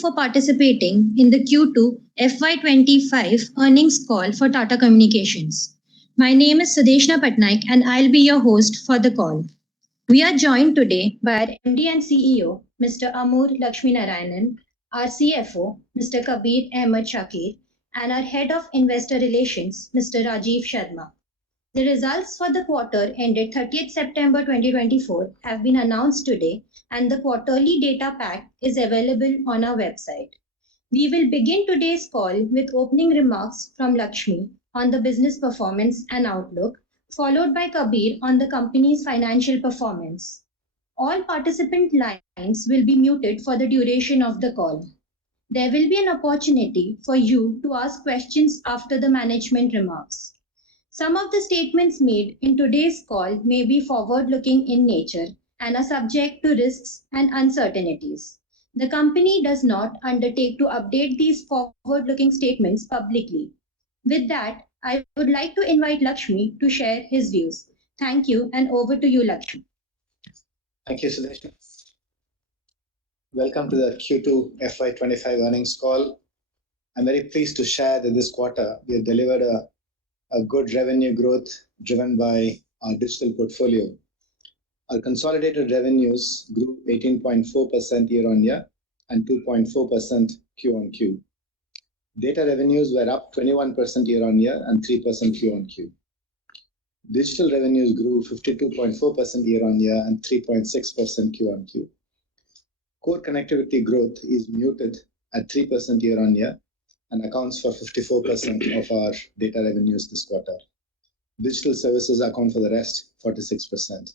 for participating in the Q2 FY25 earnings call for Tata Communications. My name is Sudeshna Patnaik and I'll be your host for the call. We are joined today by our MD and CEO, Mr. Amur Lakshminarayanan, our CFO, Mr. Kabir Ahmed Shakir, and our Head of Investor Relations, Mr. Rajiv Sharma. The results for the quarter ended 30th September 2024 have been announced today, and the quarterly data pack is available on our website. We will begin today's call with opening remarks from Lakshmi on the business performance and outlook, followed by Kabir on the company's financial performance. All participant lines will be muted for the duration of the call. There will be an opportunity for you to ask questions after the management remarks. Some of the statements made in today's call may be forward-looking in nature and are subject to risks and uncertainties. The company does not undertake to update these forward-looking statements publicly. With that, I would like to invite Lakshmi to share his views. Thank you, and over to you, Lakshmi. Thank you, Sudeshna. Welcome to the Q2 FY25 earnings call. I'm very pleased to share that this quarter we have delivered a good revenue growth driven by our digital portfolio. Our consolidated revenues grew 18.4% year-on-year and 2.4% Q-on-Q. Data revenues were up 21% year-on-year and 3% Q-on-Q. Digital revenues grew 52.4% year-on-year and 3.6% Q-on-Q. Core connectivity growth is muted at 3% year-on-year and accounts for 54% of our data revenues this quarter. Digital services account for the rest, 46%.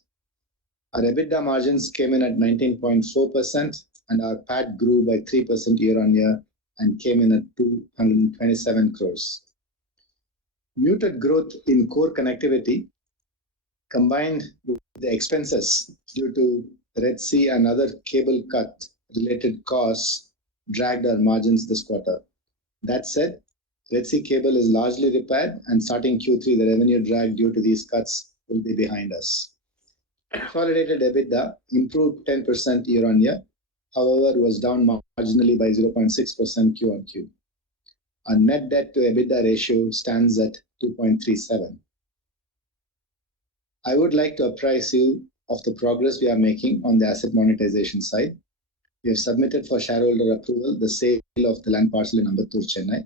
Our EBITDA margins came in at 19.4% and our PAT grew by 3% year-on-year and came in at 227 crores. Muted growth in core connectivity combined with the expenses due to Red Sea and other cable cut related costs dragged our margins this quarter. That said, Red Sea cable is largely repaired and starting Q3, the revenue drag due to these cuts will be behind us. Consolidated EBITDA improved 10% year-on-year, however, was down marginally by 0.6% Q-on-Q. Our net debt to EBITDA ratio stands at 2.37. I would like to apprise you of the progress we are making on the asset monetization side. We have submitted for shareholder approval the sale of the land parcel in Ambattur, Chennai.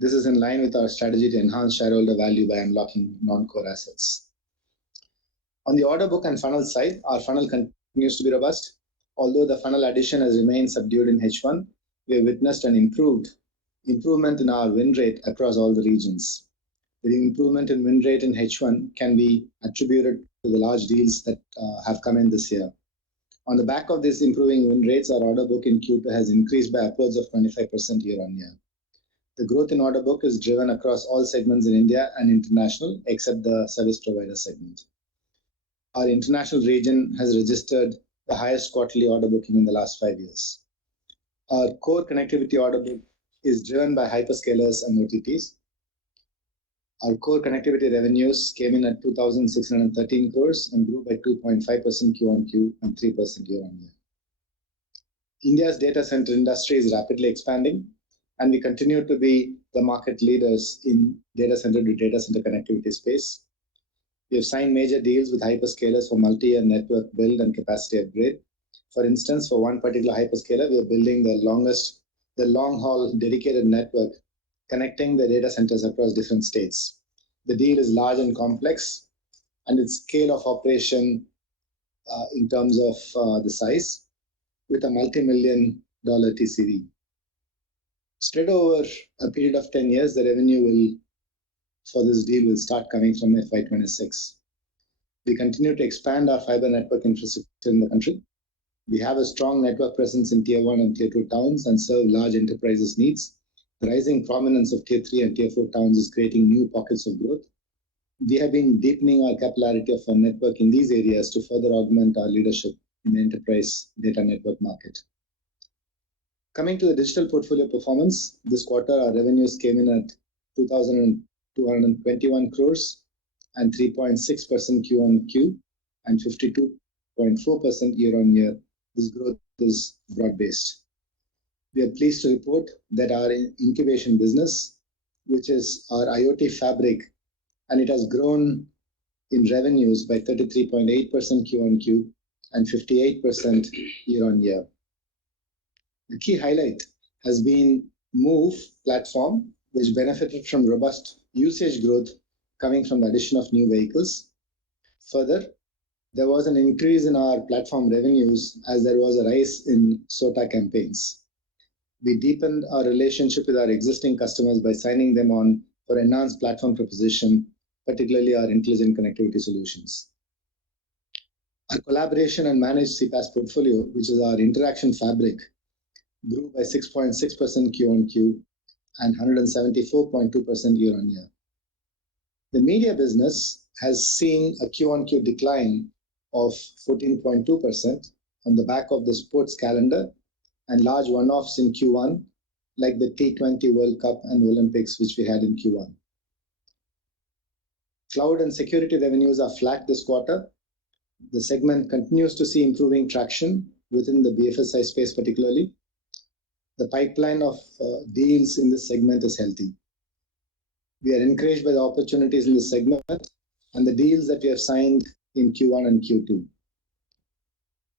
This is in line with our strategy to enhance shareholder value by unlocking non-core assets. On the order book and funnel side, our funnel continues to be robust. Although the funnel addition has remained subdued in H1, we have witnessed an improvement in our win rate across all the regions. The improvement in win rate in H1 can be attributed to the large deals that have come in this year. On the back of this improving win rates, our order book in Q2 has increased by upwards of 25% year-on-year. The growth in order book is driven across all segments in India and international, except the service provider segment. Our international region has registered the highest quarterly order booking in the last 5 years. Our core connectivity order book is driven by hyperscalers and OTTs. Our core connectivity revenues came in at 2,613 crores and grew by 2.5% Q-on-Q and 3% year-on-year. India's data center industry is rapidly expanding, and we continue to be the market leaders in data center to data center connectivity space. We have signed major deals with hyperscalers for multi-year network build and capacity upgrade. For instance, for one particular hyperscaler, we are building the long-haul dedicated network connecting the data centers across different states. The deal is large and complex, and its scale of operation in terms of the size, with a multi-million-dollar TCV. Spread over a period of 10 years, the revenue for this deal will start coming from FY26. We continue to expand our fiber network infrastructure in the country. We have a strong network presence in Tier 1 and Tier 2 towns and serve large enterprises' needs. The rising prominence of Tier 3 and Tier 4 towns is creating new pockets of growth. We have been deepening our capillarity of our network in these areas to further augment our leadership in the enterprise data network market. Coming to the digital portfolio performance, this quarter our revenues came in at 2,221 crores and 3.6% Q-on-Q and 52.4% year-on-year. This growth is broad-based. We are pleased to report that our incubation business, which is our IoT fabric, and it has grown in revenues by 33.8% Q on Q and 58% year on year. The key highlight has been Move platform, which benefited from robust usage growth coming from the addition of new vehicles. Further, there was an increase in our platform revenues as there was a rise in SOTA campaigns. We deepened our relationship with our existing customers by signing them on for enhanced platform proposition, particularly our intelligent connectivity solutions. Our collaboration and managed CPaaS portfolio, which is our interaction fabric, grew by 6.6% Q on Q and 174.2% year on year. The media business has seen a Q on Q decline of 14.2% on the back of the sports calendar and large one-offs in Q1, like the T20 World Cup and Olympics, which we had in Q1. Cloud and security revenues are flat this quarter. The segment continues to see improving traction within the BFSI space particularly. The pipeline of deals in this segment is healthy. We are encouraged by the opportunities in this segment and the deals that we have signed in Q1 and Q2.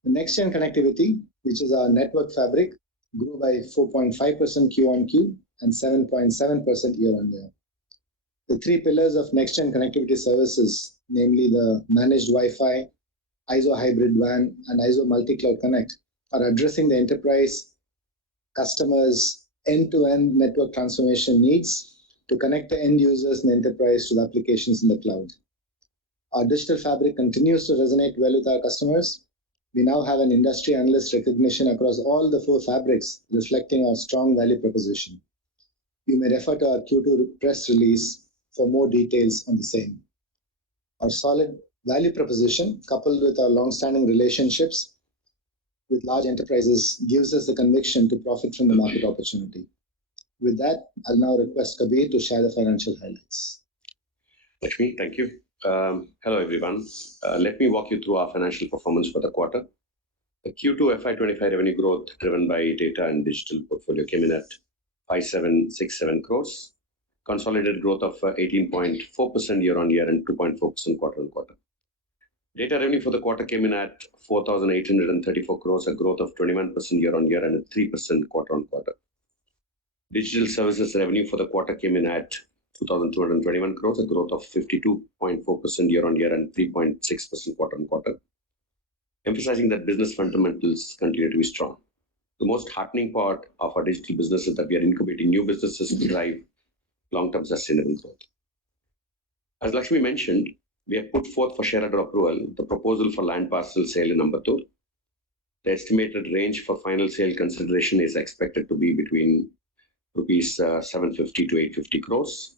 The next-gen connectivity, which is our network fabric, grew by 4.5% Q on Q and 7.7% year on year. The three pillars of next-gen connectivity services, namely the managed Wi-Fi, ISO hybrid WAN, and ISO multi-cloud connect, are addressing the enterprise customers' end-to-end network transformation needs to connect the end users in the enterprise to the applications in the cloud. Our digital fabric continues to resonate well with our customers. We now have an industry analyst recognition across all the four fabrics, reflecting our strong value proposition. You may refer to our Q2 press release for more details on the same. Our solid value proposition, coupled with our long-standing relationships with large enterprises, gives us the conviction to profit from the market opportunity. With that, I'll now request Kabir to share the financial highlights. Lakshmi, thank you. Hello, everyone. Let me walk you through our financial performance for the quarter. The Q2 FY25 revenue growth driven by data and digital portfolio came in at 5,767 crores, consolidated growth of 18.4% year on year and 2.4% quarter on quarter. Data revenue for the quarter came in at 4,834 crores, a growth of 21% year on year and 3% quarter on quarter. Digital services revenue for the quarter came in at 2,221 crores, a growth of 52.4% year on year and 3.6% quarter on quarter, emphasizing that business fundamentals continue to be strong. The most heartening part of our digital business is that we are incubating new businesses to drive long-term sustainable growth. As Lakshmi mentioned, we have put forth for shareholder approval the proposal for land parcel sale in Ambattur. The estimated range for final sale consideration is expected to be between rupees 750 to 850 crores.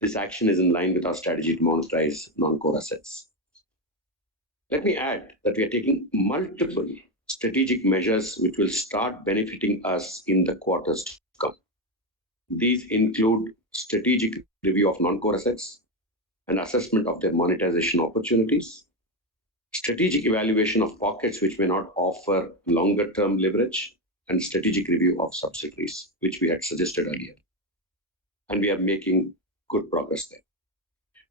This action is in line with our strategy to monetize non-core assets. Let me add that we are taking multiple strategic measures which will start benefiting us in the quarters to come. These include strategic review of non-core assets, an assessment of their monetization opportunities, strategic evaluation of pockets which may not offer longer-term leverage, and strategic review of subsidiaries, which we had suggested earlier. And we are making good progress there.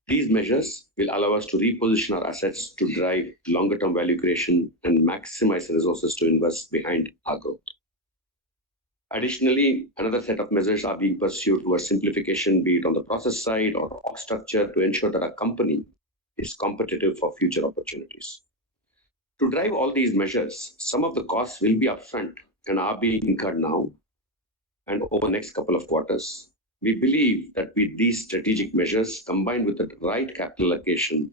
These measures will allow us to reposition our assets to drive longer-term value creation and maximize the resources to invest behind our growth. Additionally, another set of measures are being pursued towards simplification, be it on the process side or org structure, to ensure that our company is competitive for future opportunities. To drive all these measures, some of the costs will be upfront and are being incurred now and over the next couple of quarters. We believe that with these strategic measures, combined with the right capital allocation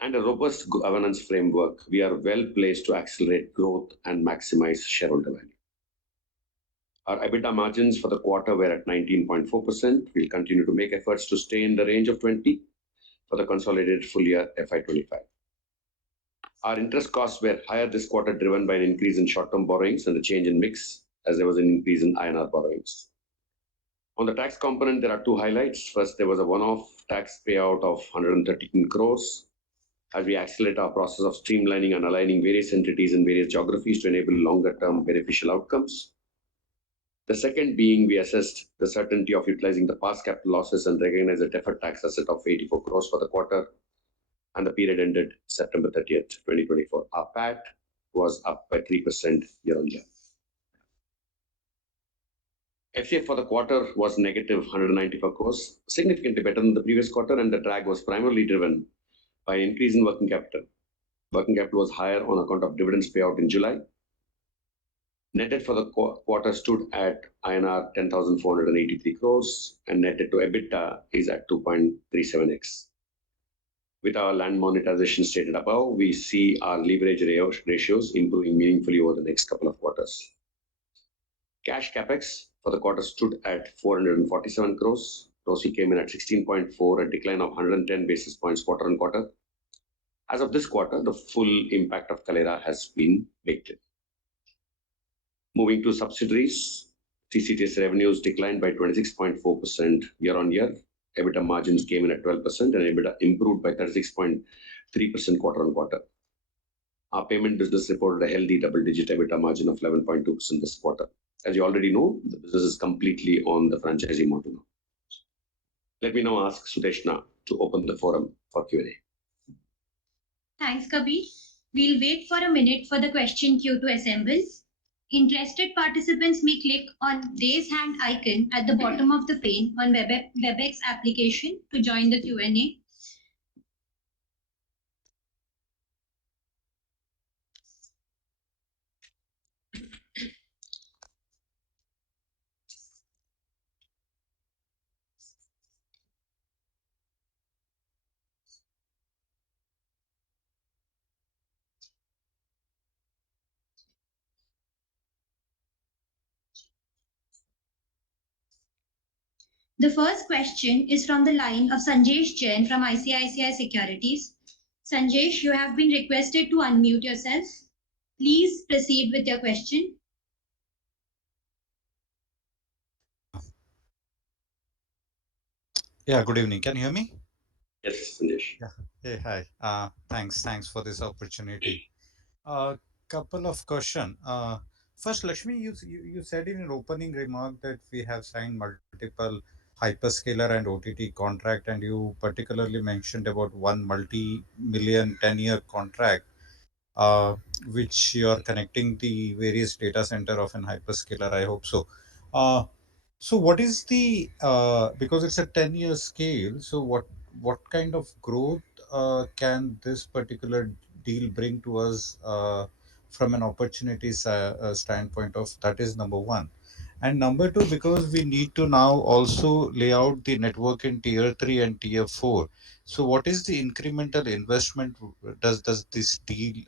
and a robust governance framework, we are well placed to accelerate growth and maximize shareholder value. Our EBITDA margins for the quarter were at 19.4%. We'll continue to make efforts to stay in the range of 20% for the consolidated full year FY25. Our interest costs were higher this quarter, driven by an increase in short-term borrowings and the change in mix, as there was an increase in INR borrowings. On the tax component, there are two highlights. First, there was a one-off tax payout of 113 crores as we accelerate our process of streamlining and aligning various entities in various geographies to enable longer-term beneficial outcomes. The second being we assessed the certainty of utilizing the past capital losses and recognized a deferred tax asset of 84 crores for the quarter, and the period ended September 30th, 2024. Our PAT was up by 3% year-on-year. FCF for the quarter was negative 194 crores, significantly better than the previous quarter, and the drag was primarily driven by an increase in working capital. Working capital was higher on account of dividends payout in July. Net debt for the quarter stood at INR 10,483 crores, and net debt to EBITDA is at 2.37x. With our land monetization stated above, we see our leverage ratios improving meaningfully over the next couple of quarters. Cash capex for the quarter stood at 447 crores. ROCE came in at 16.4, a decline of 110 basis points quarter on quarter. As of this quarter, the full impact of Kalera has been baked in. Moving to subsidiaries, TCTS revenues declined by 26.4% year-on-year. EBITDA margins came in at 12%, and EBITDA improved by 36.3% quarter on quarter. Our payment business reported a healthy double-digit EBITDA margin of 11.2% this quarter. As you already know, the business is completely on the franchisee model now. Let me now ask Sudeshna to open the forum for Q&A. Thanks, Kabir. We'll wait for a minute for the question queue to assemble. Interested participants may click on raise hand icon at the bottom of the pane on WebEx application to join the Q&A. The first question is from the line of Sanjesh Jain from ICICI Securities. Sanjesh, you have been requested to unmute yourself. Please proceed with your question. Yeah, good evening. Can you hear me? Yes, Sanjesh. Yeah. Hey, hi. Thanks for this opportunity. Couple of questions. First, Lakshmi, you said in your opening remark that we have signed multiple hyperscaler and OTT contract, and you particularly mentioned about one multi-million 10-year contract, which you are connecting the various data center of an hyperscaler. I hope so. So what is the because it's a 10-year scale, so what kind of growth can this particular deal bring to us from an opportunities standpoint of that is number one. And number two, because we need to now also lay out the network in tier 3 and tier 4. So what is the incremental investment does this deal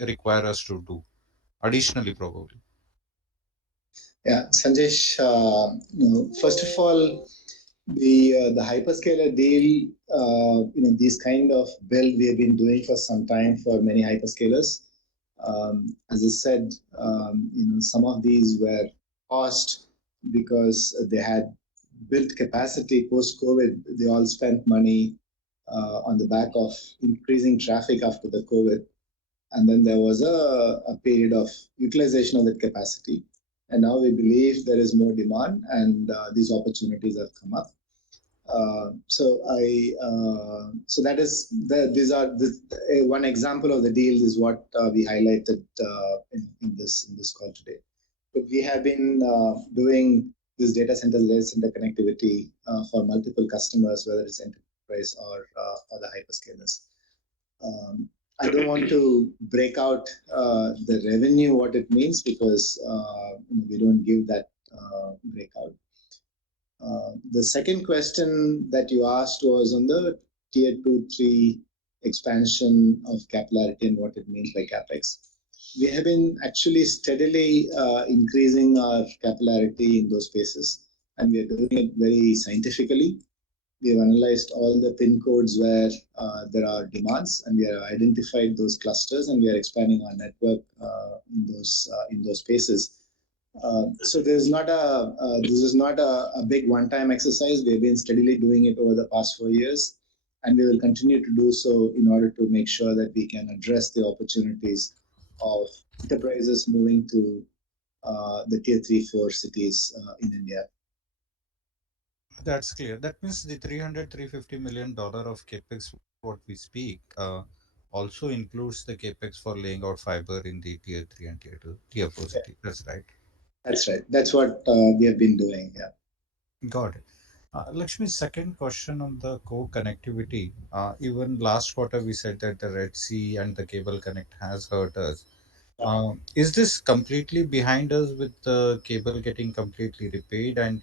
require us to do additionally probably? Yeah, Sanjesh, first of all, the hyperscaler deal, these kind of build we have been doing for some time for many hyperscalers. As I said, some of these were paused because they had built capacity post-COVID. They all spent money on the back of increasing traffic after the COVID. And then there was a period of utilization of that capacity. And now we believe there is more demand, and these opportunities have come up. So that is these are one example of the deals is what we highlighted in this call today. But we have been doing this data center connectivity for multiple customers, whether it's enterprise or the hyperscalers. I don't want to break out the revenue, what it means, because we don't give that breakout. The second question that you asked was on the tier 2, 3 expansion of capillarity and what it means by capex. We have been actually steadily increasing our capillarity in those spaces, and we are doing it very scientifically. We have analyzed all the pin codes where there are demands, and we have identified those clusters, and we are expanding our network in those spaces. So this is not a big one-time exercise. We have been steadily doing it over the past 4 years, and we will continue to do so in order to make sure that we can address the opportunities of enterprises moving to the tier 3, 4 cities in India. That's clear. That means the 300 $350 million of capex, what we speak, also includes the capex for laying out fiber in the tier 3 and tier 2, tier 4 city. That's right. That's right. That's what we have been doing. Yeah. Got it. Lakshmi, second question on the core connectivity. Even last quarter, we said that the Red Sea and the cable connect has hurt us. Is this completely behind us with the cable getting completely repaid and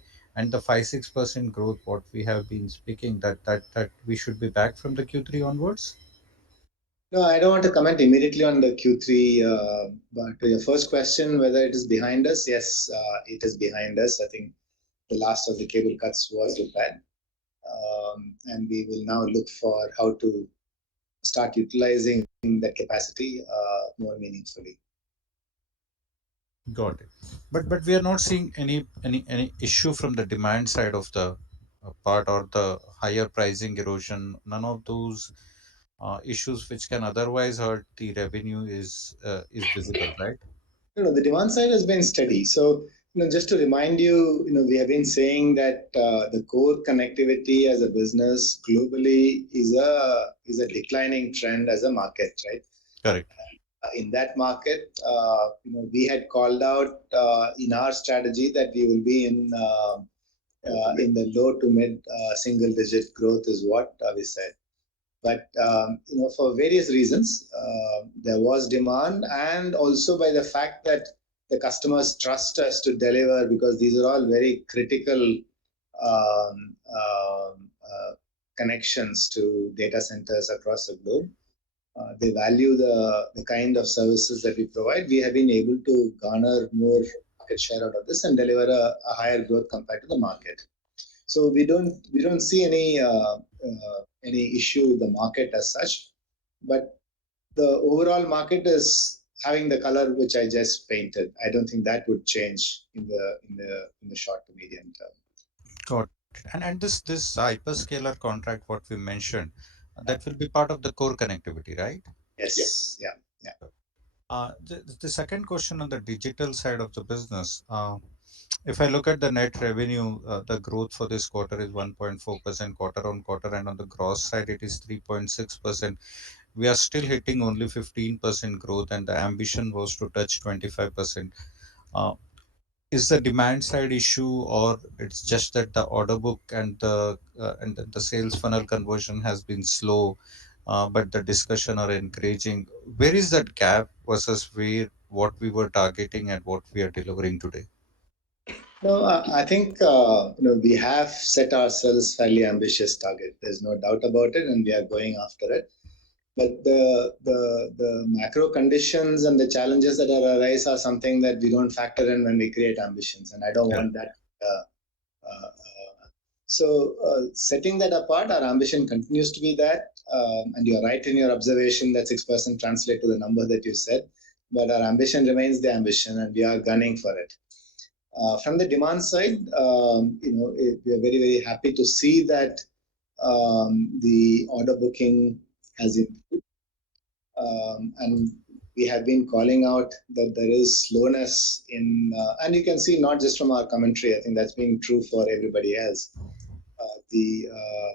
the 5-6% growth what we have been speaking that we should be back from the Q3 onwards? No, I don't want to comment immediately on the Q3, but to your first question, whether it is behind us, yes, it is behind us. I think the last of the cable cuts was repaired, and we will now look for how to start utilizing that capacity more meaningfully. Got it. But we are not seeing any issue from the demand side of the part or the higher pricing erosion. None of those issues which can otherwise hurt the revenue is visible, right? The demand side has been steady. So, just to remind you, we have been saying that the core connectivity as a business globally is a declining trend as a market, right? Correct. In that market, we had called out in our strategy that we will be in the low to mid single digit growth is what we said. But for various reasons, there was demand, and also by the fact that the customers trust us to deliver because these are all very critical um, connections to data centers across the globe. They value the kind of services that we provide. We have been able to garner more market share out of this and deliver a higher growth compared to the market. So we don't see any issue with the market as such, but the overall market is having the color which I just painted. I don't think that would change in the short to medium term. Got it. And this hyperscaler contract what we mentioned, that will be part of the core connectivity, right? Yes, yeah, yeah. The second question on the digital side of the business, if I look at the net revenue, the growth for this quarter is 1.4% quarter on quarter, and on the gross side it is 3.6%. We are still hitting only 15% growth, and the ambition was to touch 25%. Uh, is the demand side issue, or it's just that the order book and the sales funnel conversion has been slow, but the discussion are encouraging? Where is that gap versus where what we were targeting and what we are delivering today? No, I think we have set ourselves fairly ambitious target. There's no doubt about it, and we are going after it. But the macro conditions and the challenges that arise are something that we don't factor in when we create ambitions, and I don't Yeah. want that. So setting that apart, our ambition continues to be that, and you're right in your observation that 6% translate to the number that you said, but our ambition remains the ambition, and we are gunning for it. From the demand side, we are very, very happy to see that the order booking has improved. And we have been calling out that there is slowness and you can see not just from our commentary, I think that's been true for everybody else, the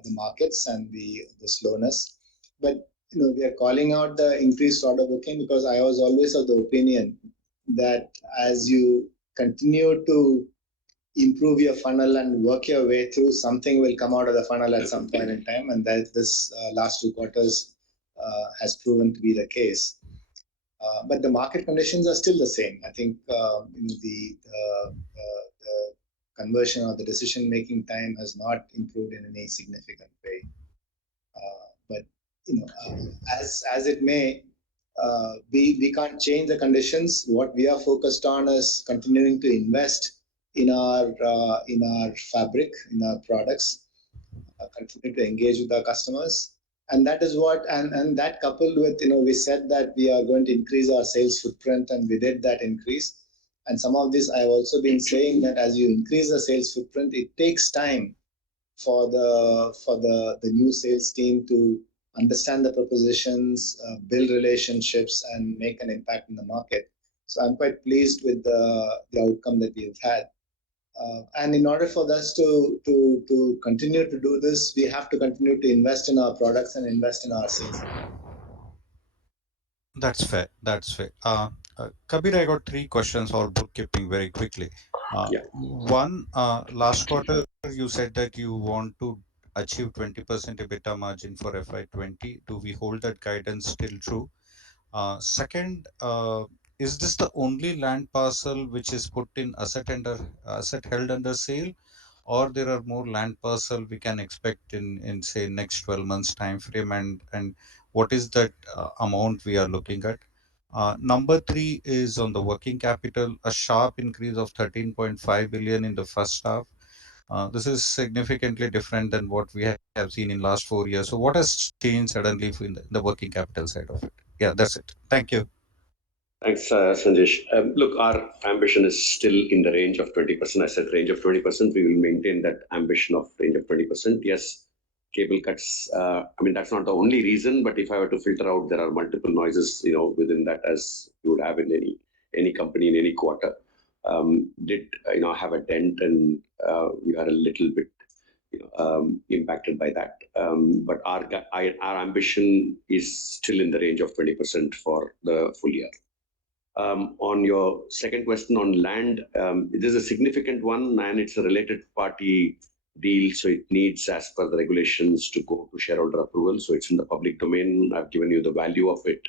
markets and the slowness. But we are calling out the increased order booking because I was always of the opinion that as you continue to improve your funnel and work your way through, something will come out of the funnel at some point in time, and that this last 2 quarters has proven to be the case. But the market conditions are still the same. I think the conversion or the decision making time has not improved in any significant way. But as it may, we can't change the conditions. What we are focused on is continuing to invest in our fabric, in our products, continue to engage with our customers, and that is what and that coupled with we said that we are going to increase our sales footprint, and we did that increase. And some of this I've also been saying that as you increase the sales footprint, it takes time for the new sales team to understand the propositions, build relationships, and make an impact in the market. So I'm quite pleased with the outcome that we've had. And in order for us to continue to do this, we have to continue to invest in our products and invest in our sales. That's fair. That's fair. Kabir, I got three questions for bookkeeping very quickly. Yeah. One, last quarter you said that you want to achieve 20% EBITDA margin for FY20. Do we hold that guidance still true? Second, is this the only land parcel which is put in asset held under sale, or there are more land parcel we can expect in say next 12 months time frame, and what is that amount we are looking at? Number three is on the working capital, a sharp increase of 13.5 billion in the first half. This is significantly different than what we have seen in last 4 years. So what has changed suddenly in the working capital side of it? Yeah, that's it. Thank you. Thanks, Sanjesh. Look, our ambition is still in the range of 20%. I said range of 20%. We will maintain that ambition of range of 20%. Yes, cable cuts. I mean, that's not the only reason, but if I were to filter out, there are multiple noises, within that, as you would have in any company in any quarter. Did have a dent, and we are a little bit impacted by that. But our ambition is still in the range of 20% for the full year. On your second question on land, it is a significant one, and it's a related party deal, so it needs, as per the regulations, to go to shareholder approval. So it's in the public domain. I've given you the value of it,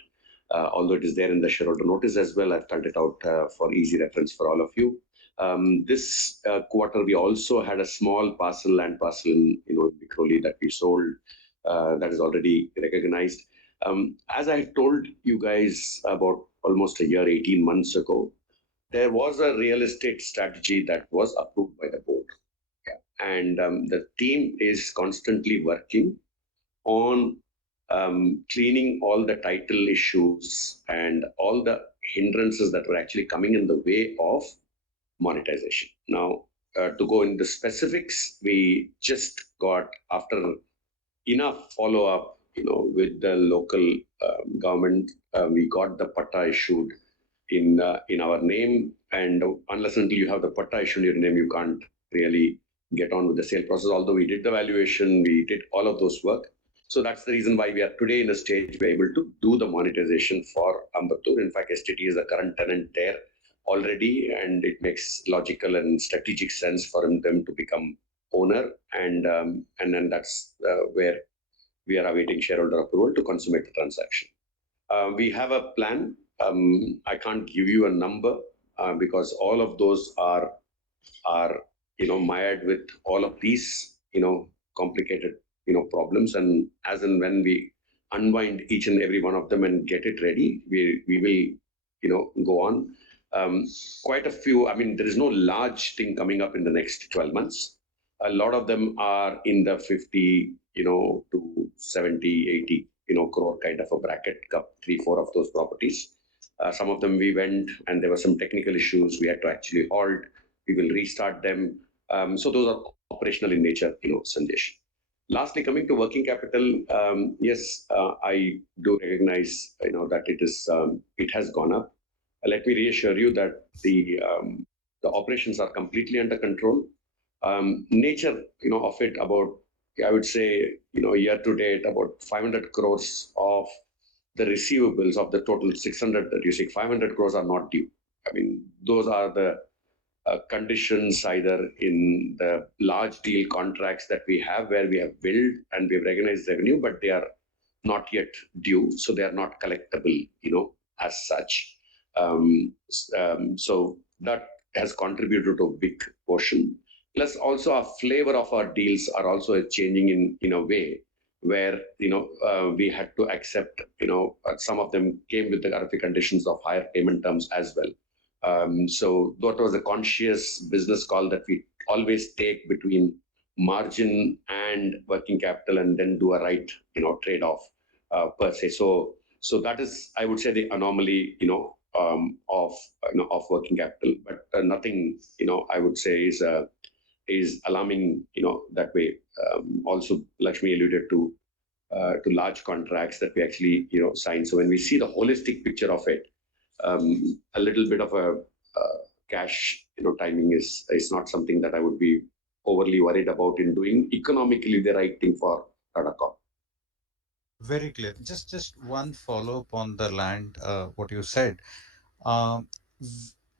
although it is there in the shareholder notice as well. I've turned it out for easy reference for all of you. This quarter, we also had a small land parcel in Vikhroli that we sold. That is already recognized. As I told you guys about almost a year, 18 months ago, there was a real estate strategy that was approved by the board. Yeah. And the team is constantly working on cleaning all the title issues and all the hindrances that were actually coming in the way of monetization. Now, to go into specifics, we just got, after enough follow-up with the local government, we got the patta issued in our name, and unless until you have the patta issued in your name, you can't really get on with the sale process. Although we did the valuation, we did all of those work. So that's the reason why we are today in a stage we're able to do the monetization for Ambattur. In fact, STT is a current tenant there already, and it makes logical and strategic sense for them to become owner, and then that's where we are awaiting shareholder approval to consummate the transaction. We have a plan. I can't give you a number because all of those are mired with all of these complicated problems, and as and when we unwind each and every one of them and get it ready, we will go on. Quite a few. I mean, there is no large thing coming up in the next 12 months. A lot of them are in the 50 to 70, 80 crore kind of a bracket, 3-4 of those properties. Some of them we went and there were some technical issues. We had to actually halt. We will restart them. So those are operational in nature, Sandesh. Lastly, coming to working capital, yes, I do recognize that it has gone up. Let me reassure you that the operations are completely under control. Nature of it, about, I would say, year to date, about 500 crores of the receivables of the total 600 that you see, 500 crores are not due. I mean, those are the conditions either in the large deal contracts that we have, where we have billed and we have recognized revenue, but they are not yet due, so they are not collectible, as such. So that has contributed to a big portion. Plus, also our flavor of our deals are also changing in a way where we had to accept. Some of them came with the RFP conditions of higher payment terms as well. So that was a conscious business call that we always take between margin and working capital, and then do a right trade-off per se. So that is, I would say, the anomaly of working capital, but nothing I would say is alarming that way. Also, Lakshmi alluded to large contracts that we actually signed. So when we see the holistic picture of it, a little bit of a cash, timing is not something that I would be overly worried about in doing economically the right thing for Tata Corp. Very clear. Just one follow up on the land. What you said. Um,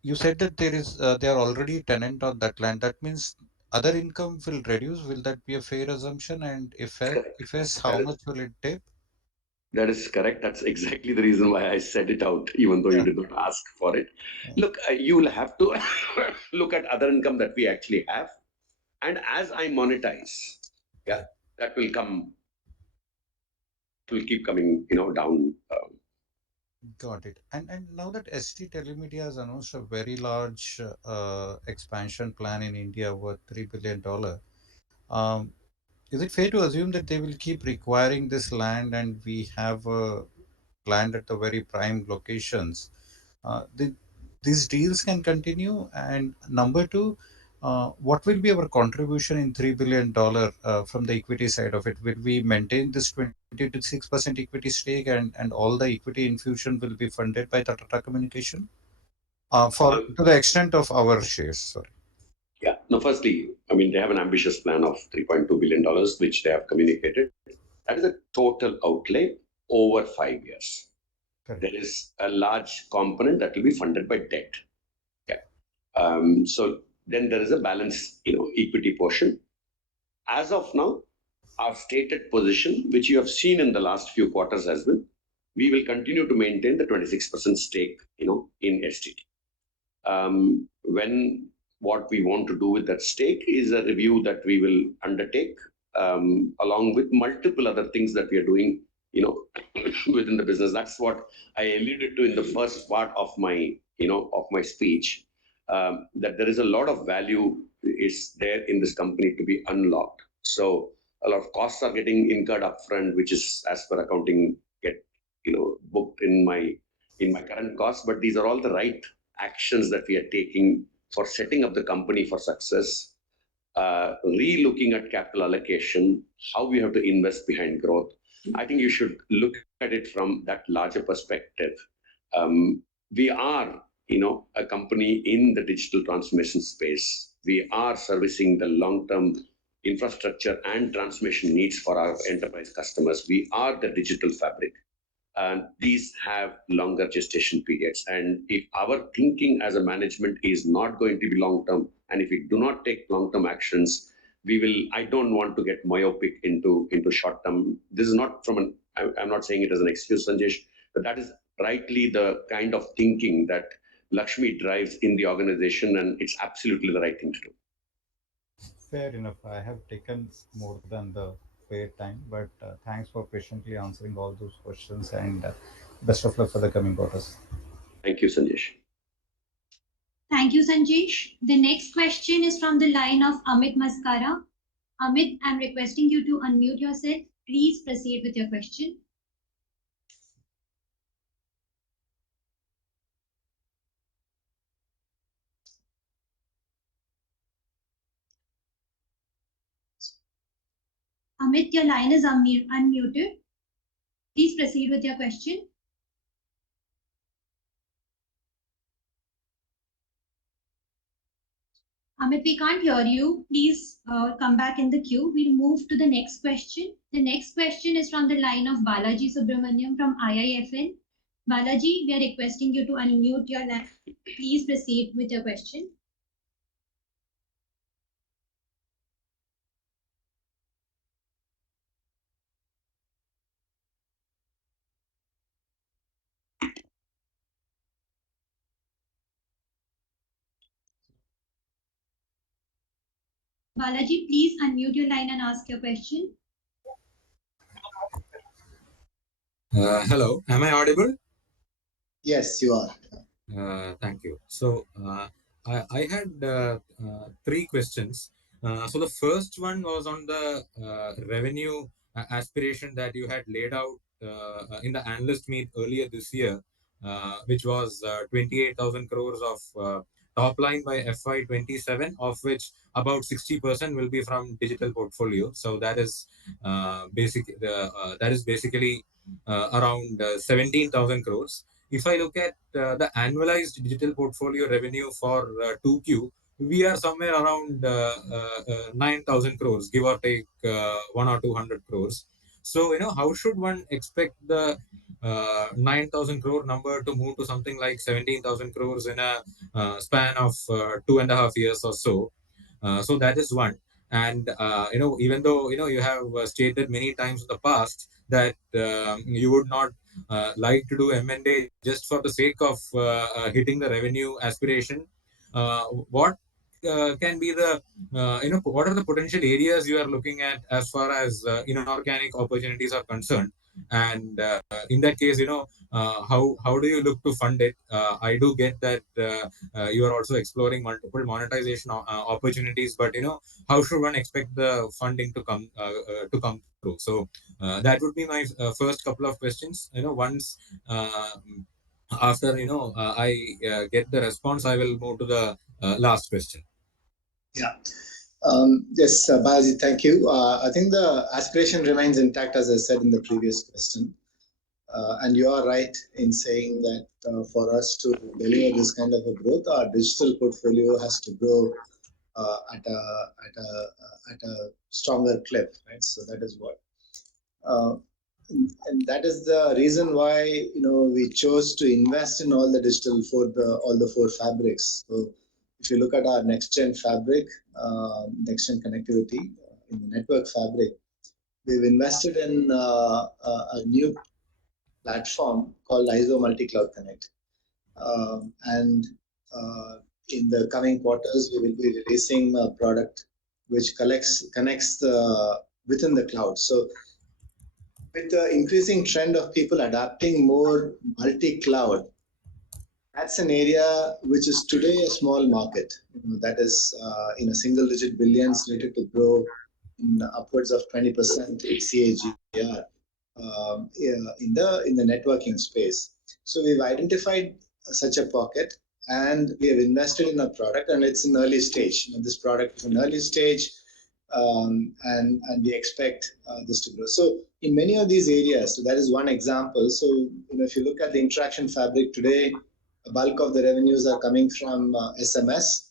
you said that they are already tenant on that land. That means other income will reduce. Will that be a fair assumption? And Correct. if yes, how That is much will it take? that is correct. That's exactly the reason why I said it out, even though you Yeah. did not ask for it. Yeah. Look, you will have to look at other income that we actually have, and as I monetize, yeah, Okay. that will come. It will keep coming, down. Got it. And now that ST Telemedia has announced a very large expansion plan in India worth $3 billion, um, is it fair to assume that they will keep requiring this land and we have land at the very prime locations? These deals can continue. And number two, what will be our contribution in $3 billion from the equity side of it? Will we maintain this 26% equity stake, and all the equity infusion will be funded by Tata Communication for Um, to the extent of our shares? Sorry. yeah. No, firstly, I mean, they have an ambitious plan of $3.2 billion, which they have communicated. That is a total outlay over 5 years. Correct. There is a large component that will be funded by debt. Yeah. So then there is a balance, equity portion. As of now, our stated position, which you have seen in the last few quarters as well, we will continue to maintain the 26% stake, in STT. When what we want to do with that stake is a review that we will undertake, along with multiple other things that we are doing, within the business. That's what I alluded to in the first part of my speech. That there is a lot of value is there in this company to be unlocked. So a lot of costs are getting incurred upfront, which is as per accounting get booked in my current costs. But these are all the right actions that we are taking for setting up the company for success, re-looking at capital allocation, how we have to invest behind growth. I think you should look at it from that larger perspective. We are, a company in the digital transformation space. We are servicing the long-term infrastructure and transformation needs for our enterprise customers. We are the digital fabric. These have longer gestation periods. And if our thinking as a management is not going to be long term, and if we do not take long term actions, we will. I don't want to get myopic into short term. This is not from an. I'm not saying it as an excuse, Sanjesh, but that is rightly the kind of thinking that Lakshmi drives in the organization, and it's absolutely the right thing to do. Fair enough. I have taken more than the fair time, but thanks for patiently answering all those questions, and best of luck for the coming quarters. Thank you, Sanjesh. Thank you, Sanjesh. The next question is from the line of Amit Maskara. Amit, I'm requesting you to unmute yourself. Please proceed with your question. Amit, your line is unmuted. Please proceed with your question. Amit, we can't hear you. Please come back in the queue. We'll move to the next question. The next question is from the line of Balaji Subramaniam from IIFL. Balaji, we are requesting you to unmute your line. Please proceed with your question. Balaji, please unmute your line and ask your question. Hello, am I audible? Yes, you are. Thank you. So, I had three questions. So, the first one was on the revenue aspiration that you had laid out in the analyst meet earlier this year, which was 28,000 crores of top line by FY27, of which about 60% will be from digital portfolio. So, that is basically around 17,000 crores. if I look at the annualized digital portfolio revenue for 2Q, we are somewhere around 9,000 crores, give or take 1 or 200 crores. So, how should one expect the 9,000 crore number to move to something like 17,000 crores in a span of 2.5 years or so? So that is one. And even though you have stated many times in the past that you would not like to do M&A just for the sake of hitting the revenue aspiration, what can be the what are the potential areas you are looking at as far as inorganic opportunities are concerned? And in that case, how do you look to fund it? I do get that you are also exploring multiple monetization opportunities, but how should one expect the funding to come through? So that would be my first couple of questions. Once after I get the response, I will move to the last question. Yeah. Yes, Balaji, thank you. I think the aspiration remains intact, as I said in the previous question. And you are right in saying that for us to deliver this kind of a growth, our digital portfolio has to grow at a stronger clip, right? So that is what. Uh, and that is the reason why we chose to invest in all the digital all the four fabrics. So if you look at our next gen fabric, next gen connectivity in the network fabric, we've invested in a new platform called ISO Multi Cloud Connect, and in the coming quarters we will be releasing a product which connects within the cloud. So with the increasing trend of people adapting more multi-cloud, that's an area which is today a small market. That is in a single-digit billions, slated to grow in upwards of 20% CAGR in the networking space. So we've identified such a pocket, and we have invested in a product, and it's in early stage. This product is in early stage, and we expect this to grow. So in many of these areas, so that is one example. So if you look at the interaction fabric today, a bulk of the revenues are coming from SMS.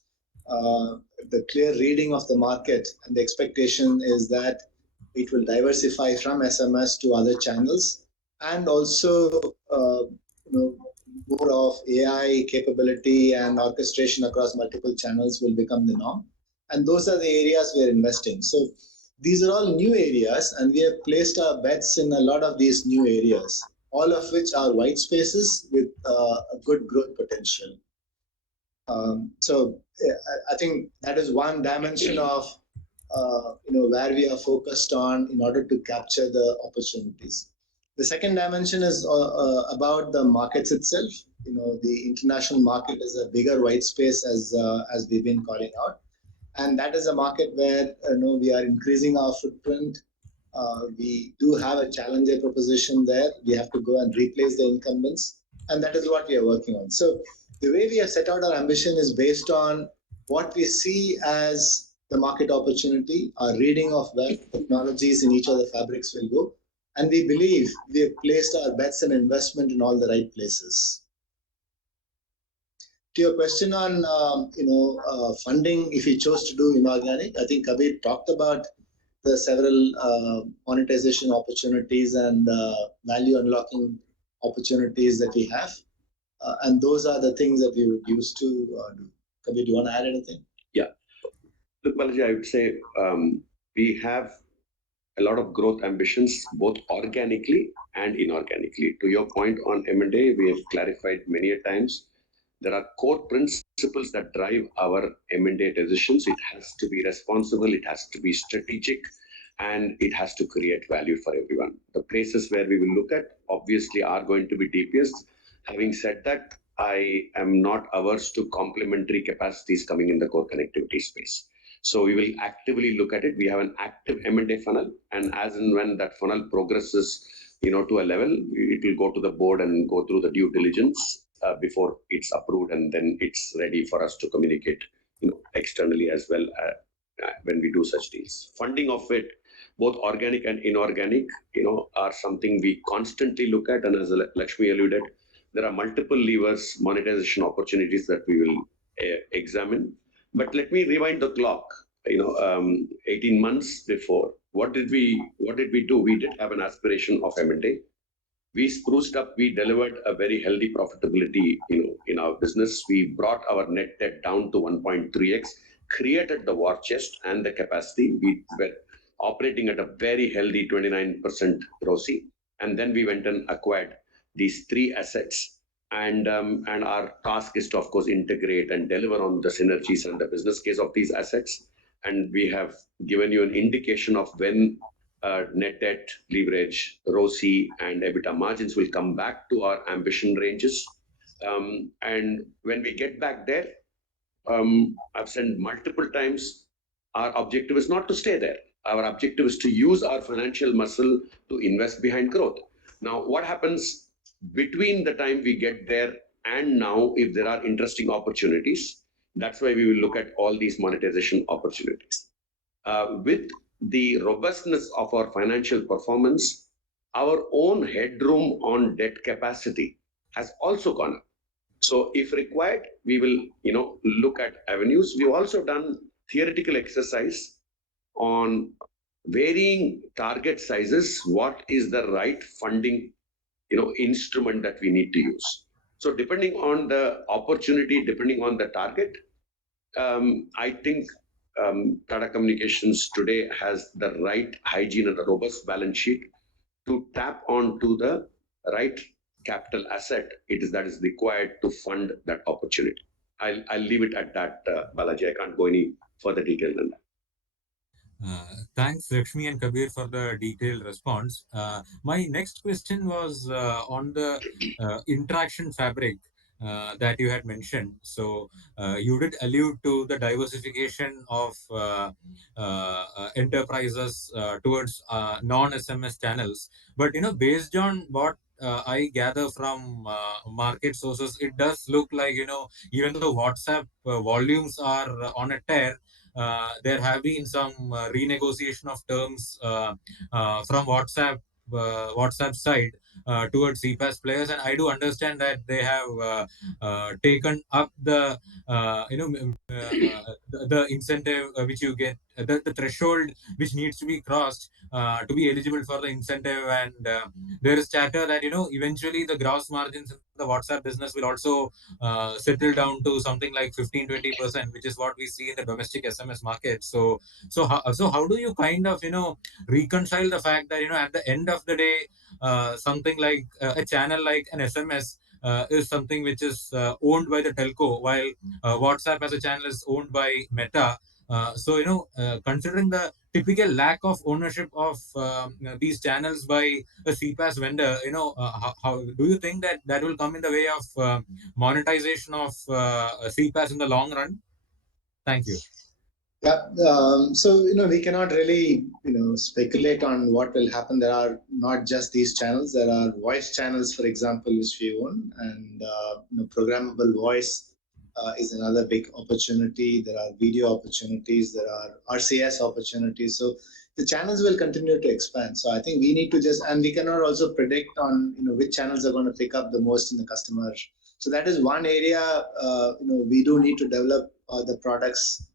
The clear reading of the market and the expectation is that it will diversify from SMS to other channels, and also more of AI capability and orchestration across multiple channels will become the norm. And those are the areas we are investing. So these are all new areas, and we have placed our bets in a lot of these new areas, all of which are white spaces with a good growth potential. So I think that is one dimension of where we are focused on in order to capture the opportunities. The second dimension is about the markets itself. The international market is a bigger white space, as we've been calling out, and that is a market where we are increasing our footprint. We do have a challenger proposition there. We have to go and replace the incumbents, and that is what we are working on. So the way we have set out our ambition is based on what we see as the market opportunity, our reading of where technologies in each of the fabrics will go, and we believe we have placed our bets and investment in all the right places. To your question on funding, if we chose to do inorganic, I think Kabir talked about the several monetization opportunities and value unlocking opportunities that we have, and those are the things that we would use to do. Kabir, do you want to add anything? Yeah. Look, Balaji, I would say we have a lot of growth ambitions, both organically and inorganically. To your point on M&A, we have clarified many a times. There are core principles that drive our M&A decisions. It has to be responsible, it has to be strategic, and it has to create value for everyone. The places where we will look at, obviously, are going to be DPS. Having said that, I am not averse to complementary capacities coming in the core connectivity space. So we will actively look at it. We have an active M&A funnel, and as and when that funnel progresses, to a level, it will go to the board and go through the due diligence before it's approved, and then it's ready for us to communicate, externally as well when we do such deals. Funding of it, both organic and inorganic, are something we constantly look at, and as Lakshmi alluded, there are multiple levers, monetization opportunities that we will examine. But let me rewind the clock. 18 months before, what did we do? We did have an aspiration of M&A. We spruced up. We delivered a very healthy profitability. In our business, we brought our net debt down to 1.3x, created the war chest and the capacity. We were operating at a very healthy 29% ROCE, and then we went and acquired these three assets. And our task is to, of course, integrate and deliver on the synergies and the business case of these assets. And we have given you an indication of when net debt, leverage, ROCE, and EBITDA margins will come back to our ambition ranges. And when we get back there, I've said multiple times, our objective is not to stay there. Our objective is to use our financial muscle to invest behind growth. Now, what happens between the time we get there and now, if there are interesting opportunities, that's why we will look at all these monetization opportunities. With the robustness of our financial performance, our own headroom on debt capacity has also gone up. So if required, we will look at avenues. We've also done theoretical exercise on varying target sizes. What is the right funding instrument that we need to use? So depending on the opportunity, depending on the target, I think Tata Communications today has the right hygiene and a robust balance sheet to tap onto the right capital asset that is required to fund that opportunity. I'll leave it at that, Balaji. I can't go any further detail than that. Thanks, Lakshmi and Kabir, for the detailed response. My next question was on the interaction fabric that you had mentioned. So you did allude to the diversification of enterprises towards non-SMS channels. But based on what I gather from market sources, it does look like even though WhatsApp volumes are on a tear, there have been some renegotiation of terms from WhatsApp side towards CPaaS players, and I do understand that they have taken up the the incentive which you get, the threshold which needs to be crossed to be eligible for the incentive, and there is chatter that eventually the gross margins in the WhatsApp business will also settle down to something like 15-20%, which is what we see in the domestic SMS market. So how do you kind of reconcile the fact that at the end of the day, something like a channel like an SMS is something which is owned by the telco, while WhatsApp as a channel is owned by Meta. Considering the typical lack of ownership of these channels by a CPaaS vendor, how do you think that that will come in the way of monetization of CPaaS in the long run? Thank you. Yeah. So we cannot really speculate on what will happen. There are not just these channels. There are voice channels, for example, which we own, and programmable voice is another big opportunity. There are video opportunities. There are RCS opportunities. So the channels will continue to expand. So I think we need to and we cannot also predict on which channels are going to pick up the most in the customer. So that is one area we do need to develop the products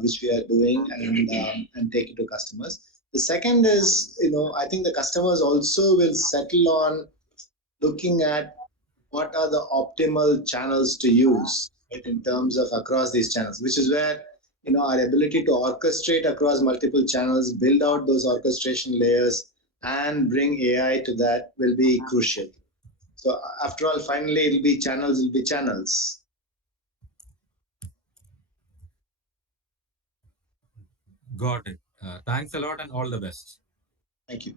which we are doing and take it to customers. The second is, I think the customers also will settle on looking at what are the optimal channels to use, right, in terms of across these channels, which is where our ability to orchestrate across multiple channels, build out those orchestration layers, and bring AI to that will be crucial. So after all, finally, it'll be channels. Got it. Thanks a lot and all the best. Thank you.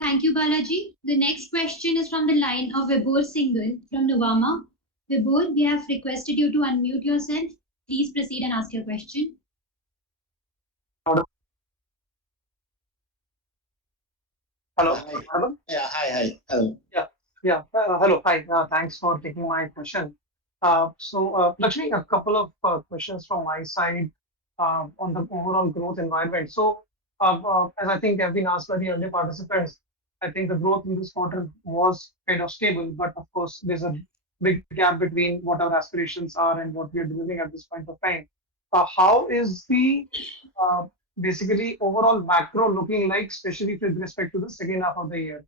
Thank you, Balaji. The next question is from the line of Vibhor Singhal from Nuvama. Vibhor, we have requested you to unmute yourself. Please proceed and ask your question. Hello. Hi. Yeah. Hi. Hello. Yeah. Hello. Hi. Thanks for taking my question. Lakshmi, a couple of questions from my side on the overall growth environment. As I think have been asked by the earlier participants, I think the growth in this quarter was kind of stable, but of course, there's a big gap between what our aspirations are and what we are delivering at this point of time. How is the uh, basically overall macro looking like, especially with respect to the second half of the year?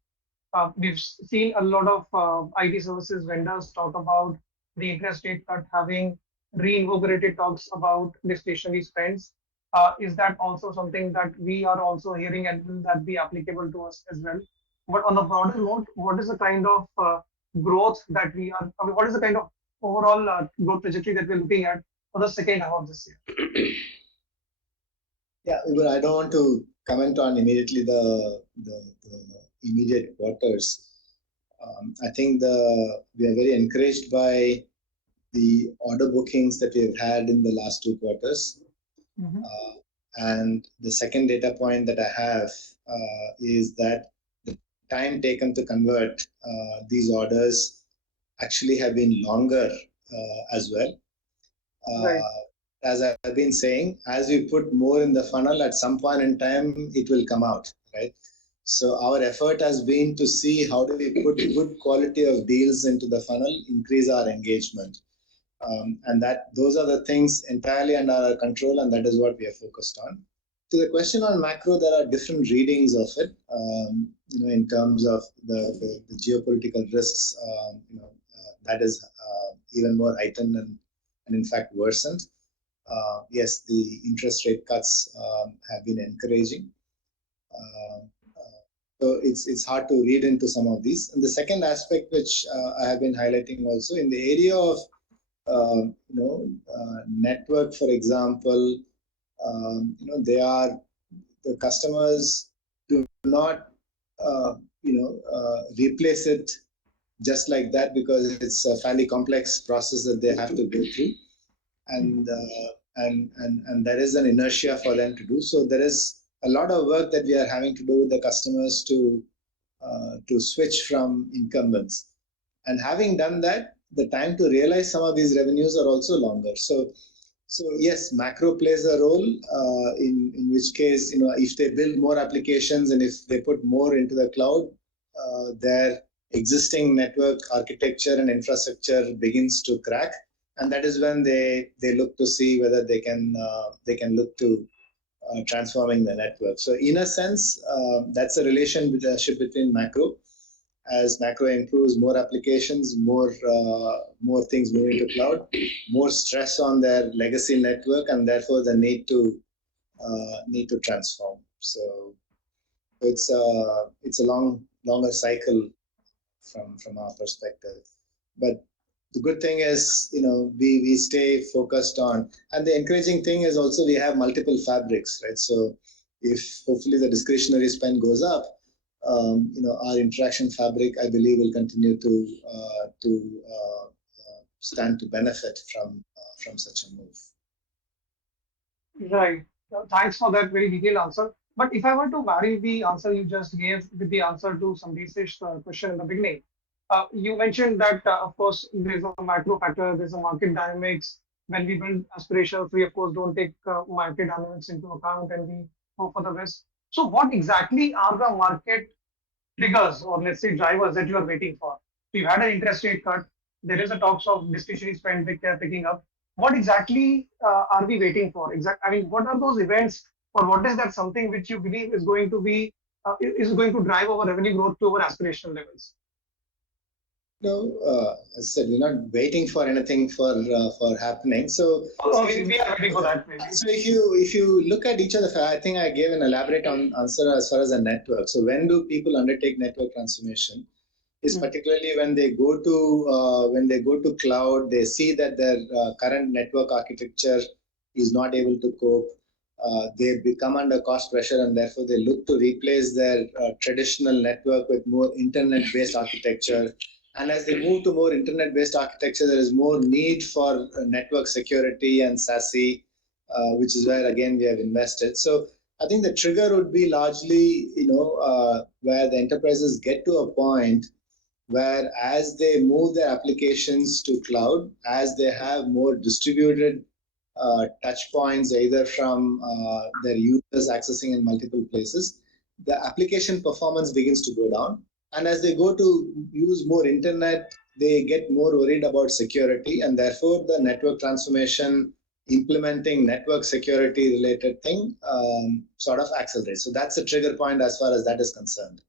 We've seen a lot of IT services vendors talk about the interest rate cut having reinvigorated talks about discretionary spends. Is that also something that we are also hearing, and will that be applicable to us as well? But on the broader note, what is the kind of growth that we are, I mean, what is the kind of overall growth trajectory that we're looking at for the second half of this year? Yeah, but I don't want to comment on immediately the immediate quarters. I think we are very encouraged by the order bookings that we've had in the last 2 quarters. And the second data point that I have is that the time taken to convert these orders actually have been longer as well. Right. As I've been saying, as we put more in the funnel, at some point in time, it will come out, right? So our effort has been to see how do we put good quality of deals into the funnel, increase our engagement. And those are the things entirely under our control, and that is what we are focused on. To the question on macro, there are different readings of it. In terms of the geopolitical risks, that is even more heightened and in fact worsened. Yes, the interest rate cuts have been encouraging. So it's hard to read into some of these. And the second aspect, which I have been highlighting also, in the area of network, for example, the customers do not replace it just like that, because it's a fairly complex process that they have to go through, and there is an inertia for them to do. So there is a lot of work that we are having to do with the customers to switch from incumbents, and having done that, the time to realize some of these revenues are also longer. So yes, macro plays a role, in which case, if they build more applications and if they put more into the cloud, their existing network architecture and infrastructure begins to crack, and that is when they look to see whether they can look to transforming the network. So in a sense, that's a relationship between macro. As macro improves, more applications, more things moving to cloud, more stress on their legacy network, and therefore the need to transform. So it's a longer cycle from our perspective. But the good thing is, we stay focused on, and the encouraging thing is also we have multiple fabrics, right? So if hopefully the discretionary spend goes up, our interaction fabric, I believe, will continue to stand to benefit from such a move. Right. Thanks for that very detailed answer. But if I were to marry the answer you just gave with the answer to Sandesh's question in the beginning, you mentioned that, of course, there's a macro factor, there's a market dynamics. When we build aspirations, we, of course, don't take market dynamics into account, and we go for the rest. So what exactly are the market triggers, or let's say drivers, that you are waiting for? So you had an interest rate cut. There is a talks of discretionary spend picking up. What exactly are we waiting for? I mean, what are those events, or what is that something which you believe is going to be is going to drive our revenue growth to our aspirational levels? No, as I said, we're not waiting for anything for happening. So, We are waiting for that, maybe. So if you look at each of the, I think I gave an elaborate answer as far as the network. So when do people undertake network transformation? Is particularly when they go to cloud, they see that their current network architecture is not able to cope. They become under cost pressure, and therefore they look to replace their traditional network with more internet-based architecture. And as they move to more internet-based architecture, there is more need for network security and SASE, which is where again we have invested. So I think the trigger would be largely, where the enterprises get to a point where, as they move their applications to cloud, as they have more distributed touch points, either from their users accessing in multiple places, the application performance begins to go down. And as they go to use more internet, they get more worried about security, and therefore the network transformation, implementing network security related thing sort of accelerates. So that's a trigger point as far as that is concerned.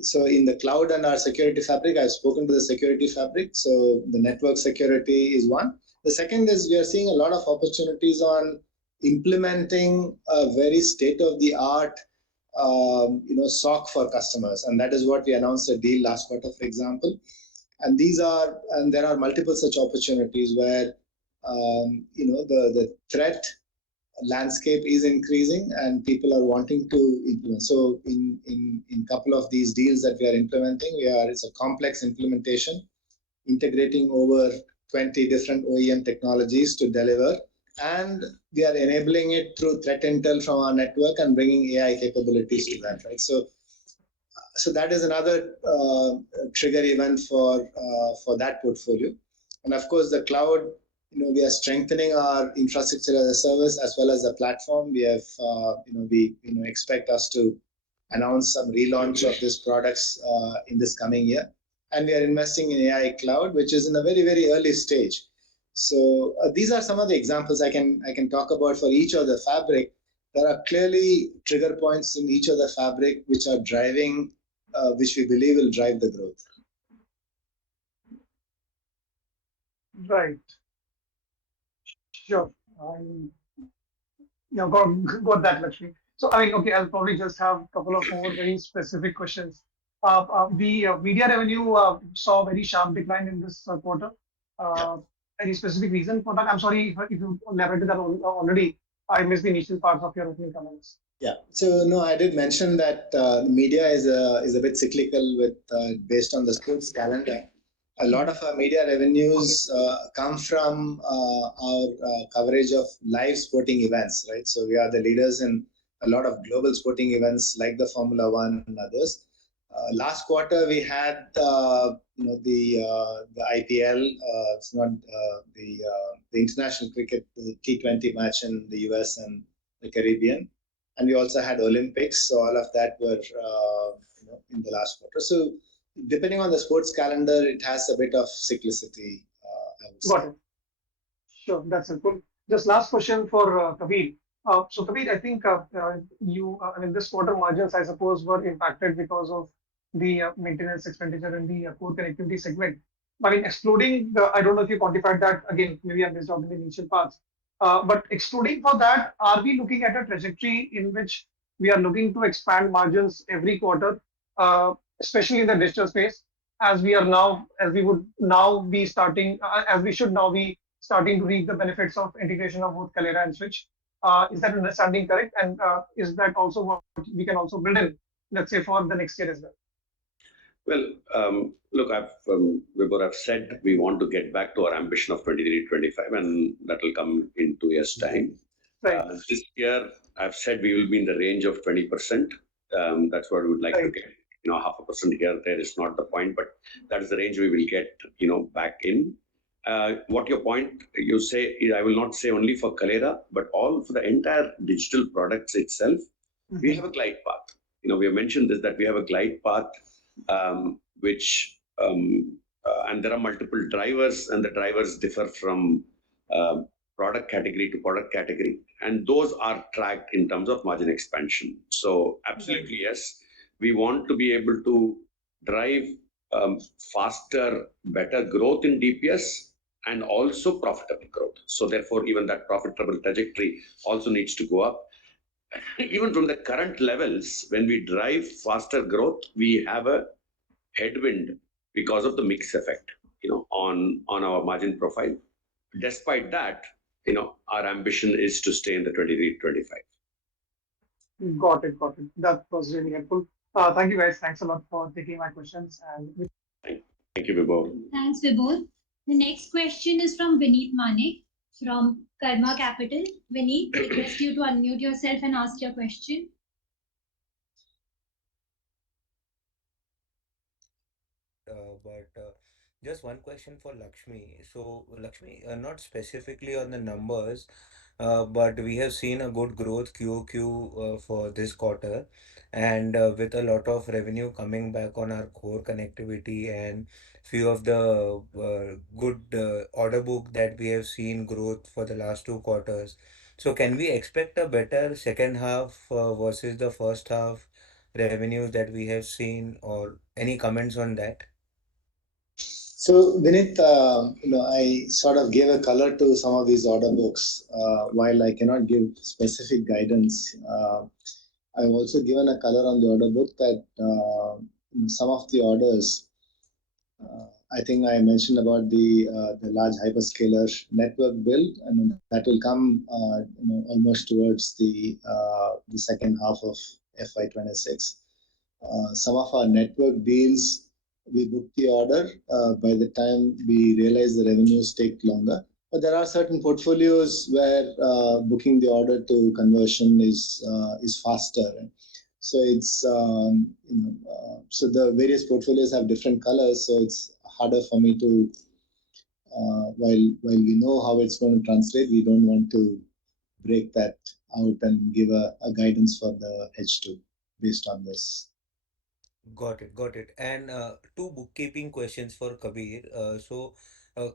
So in the cloud and our security fabric, I've spoken to the security fabric. So the network security is one. The second is we are seeing a lot of opportunities on implementing a very state of the art SOC for customers, and that is what we announced a deal last quarter, for example. And there are multiple such opportunities where the threat landscape is increasing and people are wanting to implement. So in couple of these deals that we are implementing, it's a complex implementation, integrating over 20 different OEM technologies to deliver, and we are enabling it through threat intel from our network and bringing AI capabilities to that, right? So that is another trigger event for that portfolio. And of course, the cloud, we are strengthening our infrastructure as a service as well as the platform. We have, we expect us to announce some relaunch of these products in this coming year. And we are investing in AI cloud, which is in a very, very early stage. So these are some of the examples I can talk about for each of the fabric. There are clearly trigger points in each of the fabric which are driving, which we believe will drive the growth. Right. Sure. Got that, Lakshmi. So, I mean, okay, I'll probably just have a couple of more very specific questions. The media revenue saw a very sharp decline in this quarter. Yeah. Any specific reason for that? I'm sorry if you elaborated that already. I missed the initial parts of your opening comments. Yeah. So no, I did mention that media is a bit cyclical with based on the sports calendar. A lot of our media revenues come from our coverage of live sporting events, right? So we are the leaders in a lot of global sporting events like the Formula One and others. Last quarter we had the IPL, it's not the international cricket, the T20 match in the US and the Caribbean, and we also had Olympics. So all of that were in the last quarter. So depending on the sports calendar, it has a bit of cyclicity. I would say. Got it. Sure, that's helpful. Just last question for Kabir. So Kabir, I think I mean, this quarter margins, I suppose, were impacted because of the maintenance expenditure in the core connectivity segment. I mean, excluding I don't know if you quantified that again, maybe I missed out in the initial parts. But excluding for that, are we looking at a trajectory in which we are looking to expand margins every quarter, especially in the digital space, as we are now, as we would now be starting, as we should now be starting to reap the benefits of integration of both Kalera and Switch. Is that understanding correct? And is that also what we can also build in, let's say, for the next year as well? Well, look, I've said we want to get back to our ambition of 23-25, and that will come in 2 years' time. Right. This year, I've said we will be in the range of 20%. That's what we would like to get. 0.5% here, there is not the point, but that is the range we will get, back in. What your point you say, I will not say only for Kalera, but all for the entire digital products itself. Mm-hmm. We have a glide path. We have mentioned this, that we have a glide path, which and there are multiple drivers, and the drivers differ from product category to product category, and those are tracked in terms of margin expansion. So absolutely yes, we want to be able to drive faster, better growth in DPS and also profitable growth. So therefore, even that profitable trajectory also needs to go up. Even from the current levels, when we drive faster growth, we have a headwind because of the mix effect, on our margin profile. Despite that, our ambition is to stay in the 23-25. Got it. That was really helpful. Thank you guys. Thanks a lot for taking my questions. And thank you, Vibhor. Thanks, Vibhor. The next question is from Vineet Manek from Karma Capital. Vineet, request you to unmute yourself and ask your question. But just one question for Lakshmi. So, Lakshmi, not specifically on the numbers, but we have seen a good growth QoQ for this quarter, and with a lot of revenue coming back on our core connectivity and few of the good order book that we have seen growth for the last 2 quarters. So can we expect a better second half versus the first half revenues that we have seen, or any comments on that? So, Vinith, I sort of gave a color to some of these order books. While I cannot give specific guidance, I've also given a color on the order book that some of the orders, I think I mentioned about the large hyperscaler network build, and that will come almost towards the second half of FY26. Some of our network deals, we book the order. By the time we realize the revenues take longer. But there are certain portfolios where booking the order to conversion is faster. So it's so the various portfolios have different colors. So it's harder for me to while we know how it's going to translate, we don't want to break that out and give a guidance for the H2 based on this. Got it, got it. And two bookkeeping questions for Kabir.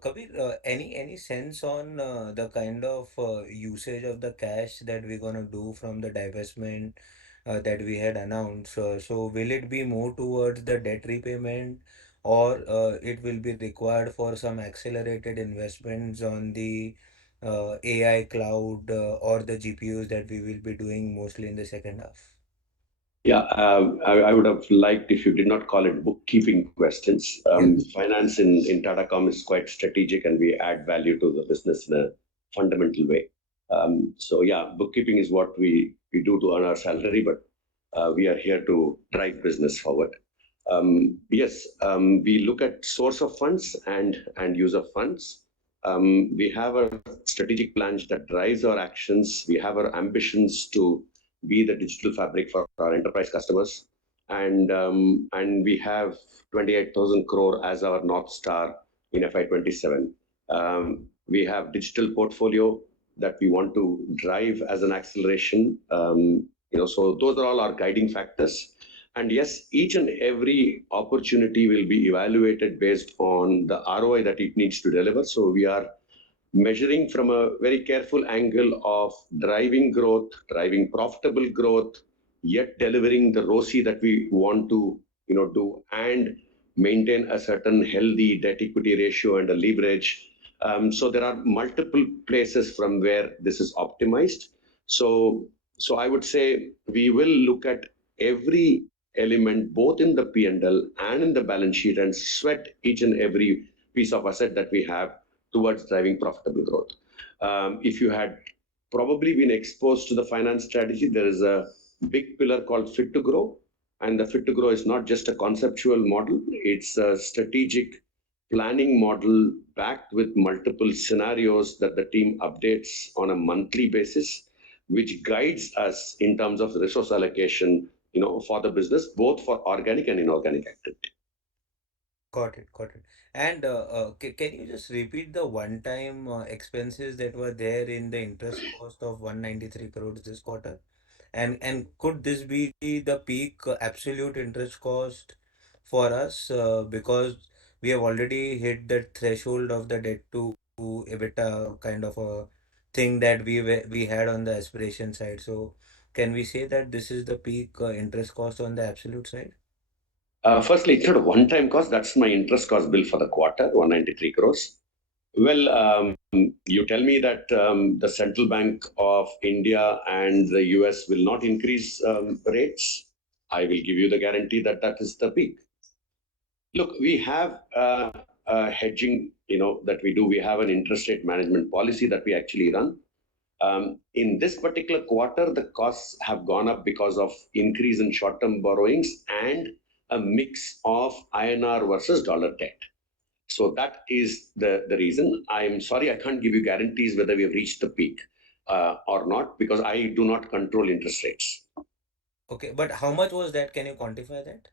Kabir, any sense on the kind of usage of the cash that we're gonna do from the divestment that we had announced? So will it be more towards the debt repayment, or it will be required for some accelerated investments on the AI cloud or the GPUs that we will be doing mostly in the second half? Yeah, I would have liked if you did not call it bookkeeping questions. Yeah. Finance in Tatacom is quite strategic, and we add value to the business in a fundamental way. So yeah, bookkeeping is what we do to earn our salary, but we are here to drive business forward. Yes, we look at source of funds and use of funds. We have a strategic plan that drives our actions. We have our ambitions to be the digital fabric for our enterprise customers, and we have 28,000 crore as our north star in FY27. We have digital portfolio that we want to drive as an acceleration. So those are all our guiding factors. And yes, each and every opportunity will be evaluated based on the ROI that it needs to deliver. So we are measuring from a very careful angle of driving growth, driving profitable growth, yet delivering the ROCE that we want to do, and maintain a certain healthy debt equity ratio and a leverage. So there are multiple places from where this is optimized. So I would say we will look at every element both in the P&L and in the balance sheet and sweat each and every piece of asset that we have towards driving profitable growth. If you had probably been exposed to the finance strategy, there is a big pillar called Fit to Grow. And the Fit to Grow is not just a conceptual model, it's a strategic planning model backed with multiple scenarios that the team updates on a monthly basis, which guides us in terms of resource allocation, for the business, both for organic and inorganic activity. Got it, got it. And can you just repeat the one-time expenses that were there in the interest cost of 193 crores this quarter? And could this be the peak absolute interest cost for us because we have already hit that threshold of the debt to EBITDA kind of a thing that we had on the aspiration side. So can we say that this is the peak interest cost on the absolute side? Firstly, it's not a one-time cost. That's my interest cost bill for the quarter, 193 crores. Well, you tell me that the Central Bank of India and the US will not increase rates. I will give you the guarantee that that is the peak. Look, we have hedging, that we do. We have an interest rate management policy that we actually run. In this particular quarter, the costs have gone up because of increase in short-term borrowings and a mix of INR versus dollar debt. So that is the reason. I'm sorry, I can't give you guarantees whether we have reached the peak or not, because I do not control interest rates. Okay, but how much was that? Can you quantify that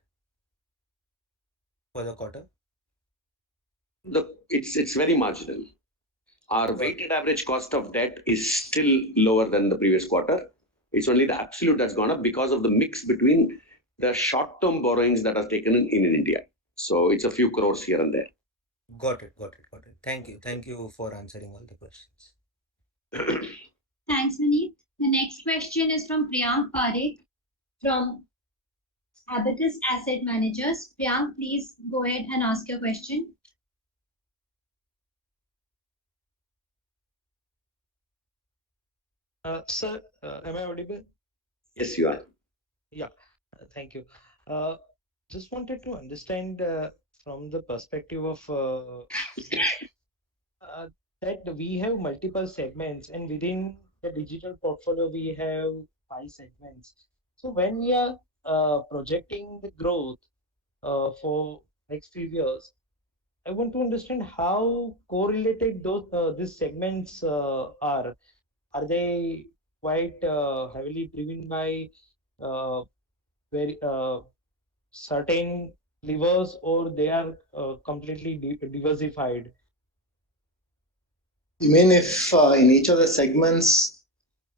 for the quarter? Look, it's very marginal. Our weighted average cost of debt is still lower than the previous quarter. It's only the absolute that's gone up because of the mix between the short-term borrowings that are taken in India. So it's a few crores here and there. Got it, got it, got it. Thank you. Thank you for answering all the questions. Thanks, Vineet. The next question is from Priyank Parekh from Abacus Asset Managers. Priyank, please go ahead and ask your question. Sir, am I audible? Yes, you are. Yeah, thank you. Just wanted to understand from the perspective of business uh, that we have multiple segments, and within the digital portfolio, we have five segments. So when we are projecting the growth for next few years, I want to understand how correlated those these segments are. Are they quite heavily driven by uh, very certain levers, or they are completely diversified? You mean if in each of the segments?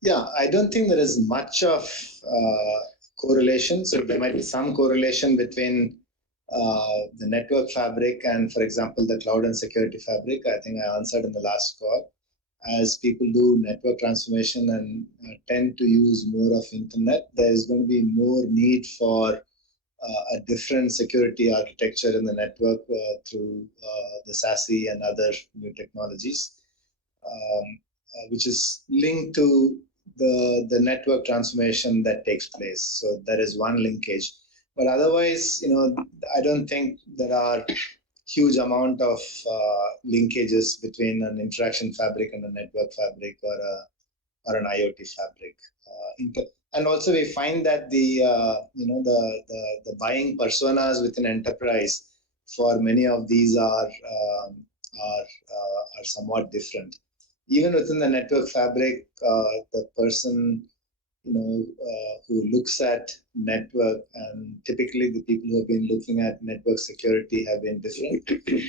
Yeah, I don't think there is much of correlation. So there might be some correlation between the network fabric and, for example, the cloud and security fabric. I think I answered in the last call. As people do network transformation and tend to use more of internet, there is going to be more need for a different security architecture in the network through the SASE and other new technologies, which is linked to the network transformation that takes place. So there is one linkage, but otherwise, I don't think there are huge amount of linkages between an interaction fabric and a network fabric or an IoT fabric. And also, we find that the buying personas within enterprise for many of these are somewhat different. Even within the network fabric, the person who looks at network, and typically the people who have been looking at network security have been different.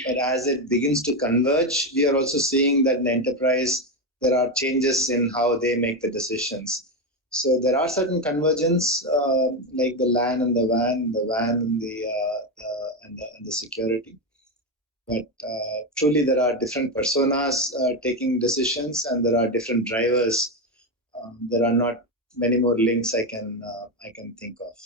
But as it begins to converge, we are also seeing that in enterprise there are changes in how they make the decisions. So there are certain convergence, like the LAN and the WAN, the WAN and the security. But truly, there are different personas taking decisions, and there are different drivers. There are not many more links I can think of.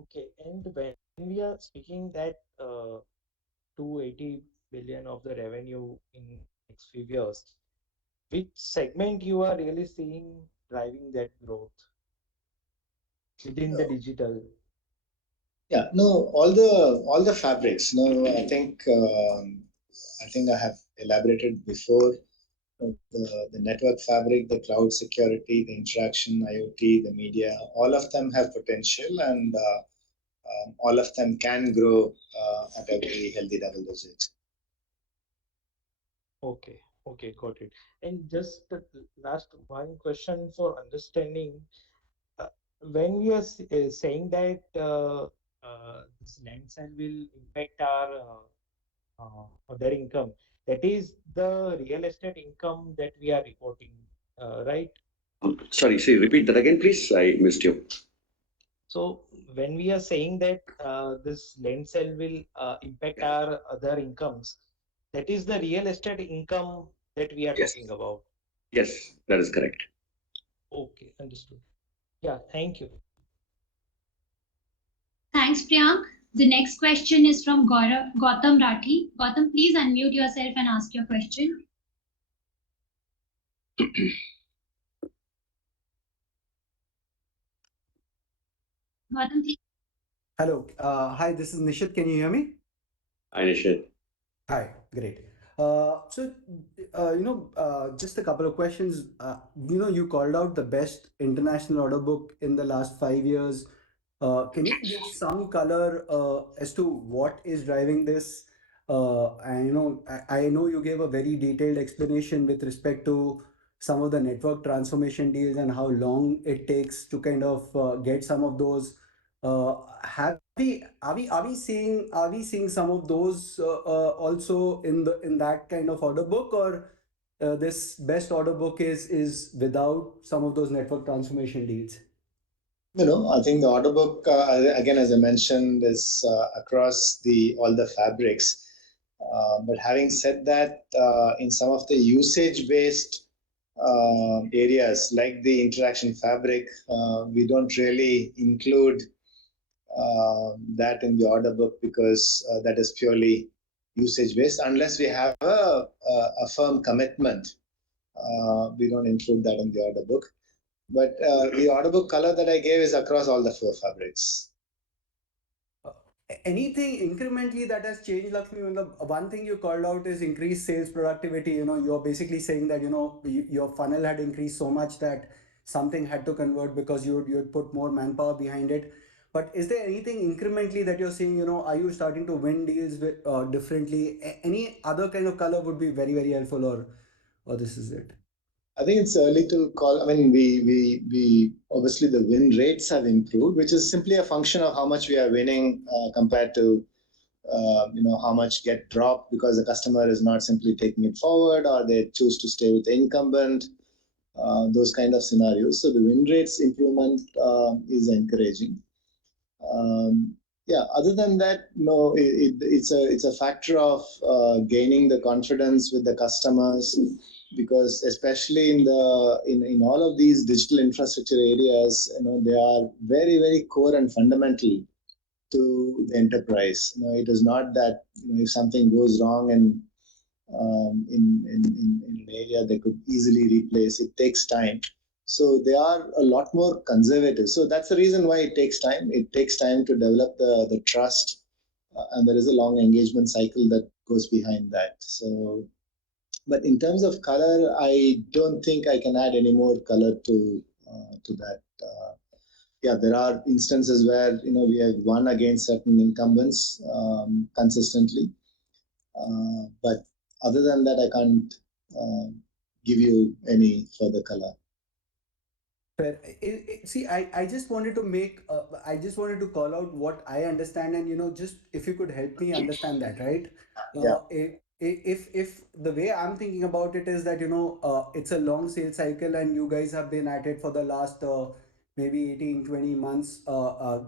Okay, and when we are speaking that 280 billion of the revenue in next few years, which segment you are really seeing driving that growth within the digital? Yeah, no, all the fabrics. No, I think I have elaborated before. The network fabric, the cloud security, the interaction, IoT, the media, all of them have potential, and all of them can grow at a very healthy double digit. Okay, okay, got it. And just the last one question for understanding, uh, when we are saying that this land sale will impact our other income, that is the real estate income that we are reporting, right? Sorry, see, repeat that again, please. I missed you. So when we are saying that this land sale will impact our other incomes, that is the real estate income that we are Yes. talking about. Yes, that is correct. Okay, understood. Yeah, thank you. Thanks, Priyank. The next question is from Gautam Rathi. Gautam, please unmute yourself and ask your question. Gautam, please. Hello. Hi, this is Nishit. Can you hear me? Anisha. Hi, great. So, just a couple of questions. You called out the best international order book in the last 5 years. Can you give some color as to what is driving this? I know you gave a very detailed explanation with respect to some of the network transformation deals and how long it takes to kind of get some of those Are we seeing some of those also in that kind of order book, or this best order book is without some of those network transformation deals? I think the order book, again, as I mentioned, is across all the fabrics. But having said that, in some of the usage-based areas like the interaction fabric, we don't really include that in the order book because that is purely usage-based. Unless we have a firm commitment, we don't include that in the order book. But the order book color that I gave is across all the four fabrics. Anything incrementally that has changed, Lakshmi? When the one thing you called out is increased sales productivity. You're basically saying that your funnel had increased so much that something had to convert because you'd put more manpower behind it. But is there anything incrementally that you're seeing? Are you starting to win deals with differently? Any other kind of color would be very, very helpful, or this is it. I think it's early to call. I mean, we obviously the win rates have improved, which is simply a function of how much we are winning compared to how much get dropped because the customer is not simply taking it forward or they choose to stay with the incumbent. Those kind of scenarios. So the win rates improvement is encouraging. Yeah. Other than that, no, it's a factor of gaining the confidence with the customers, because especially in all of these digital infrastructure areas, they are very, very core and fundamental to the enterprise. It is not that if something goes wrong and in an area they could easily replace. It takes time. So they are a lot more conservative. So that's the reason why it takes time. It takes time to develop the trust, and there is a long engagement cycle that goes behind that. So, but in terms of color, I don't think I can add any more color to that. Yeah, there are instances where we have won against certain incumbents consistently, but other than that, I can't give you any further color. Fair. See, I just wanted to I just wanted to call out what I understand, and just if you could help me understand that, right? Yeah. If the way I'm thinking about it is that it's a long sales cycle, and you guys have been at it for the last maybe 18, 20 months,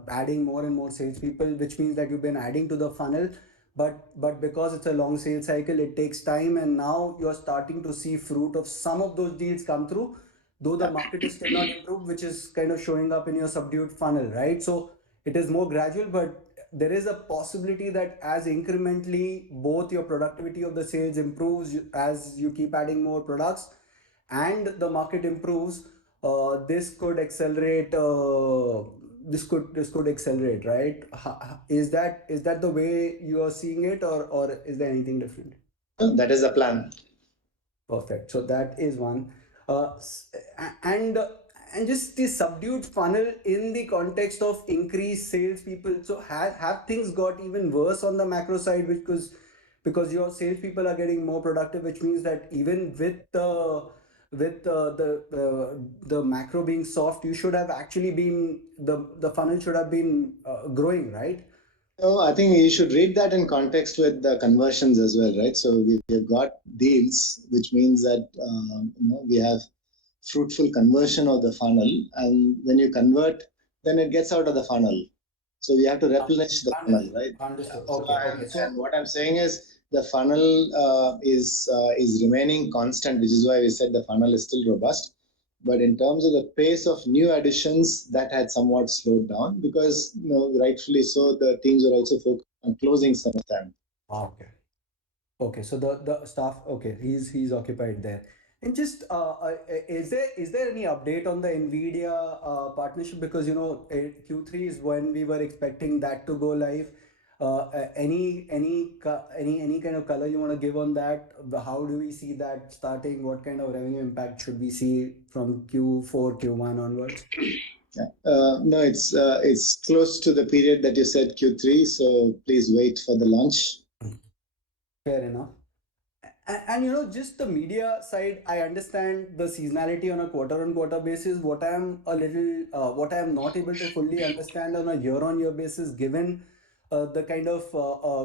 adding more and more salespeople, which means that you've been adding to the funnel. But because it's a long sales cycle, it takes time, and now you're starting to see fruit of some of those deals come through, though the market is still not improved, which is kind of showing up in your subdued funnel, right? So it is more gradual, but there is a possibility that as incrementally both your productivity of the sales improves as you keep adding more products and the market improves, this could accelerate. This could accelerate, right? Is that the way you are seeing it, or is there anything different? That is the plan. Perfect. So that is one. And just the subdued funnel in the context of increased salespeople. So have things got even worse on the macro side, because your salespeople are getting more productive, which means that even with the macro being soft, you should have actually been the funnel should have been growing, right? No, I think you should read that in context with the conversions as well, right? So we've got deals, which means that we have fruitful conversion of the funnel, and when you convert, then it gets out of the funnel. So we have to replenish the funnel, right? Understood. So Okay. and what I'm saying is the funnel is remaining constant, which is why we said the funnel is still robust. But in terms of the pace of new additions, that had somewhat slowed down because, rightfully so, the teams are also focused on closing some of them. Okay. Okay, so the staff, okay, he's occupied there. And just is there any update on the Nvidia partnership? Because Q3 is when we were expecting that to go live. Any kind of color you want to give on that? How do we see that starting? What kind of revenue impact should we see from Q4, Q1 onwards? Yeah. No, it's close to the period that you said, Q3. So please wait for the launch. Fair enough. And just the media side, I understand the seasonality on a quarter-on-quarter basis. What I am not able to fully understand on a year-on-year basis, given the kind of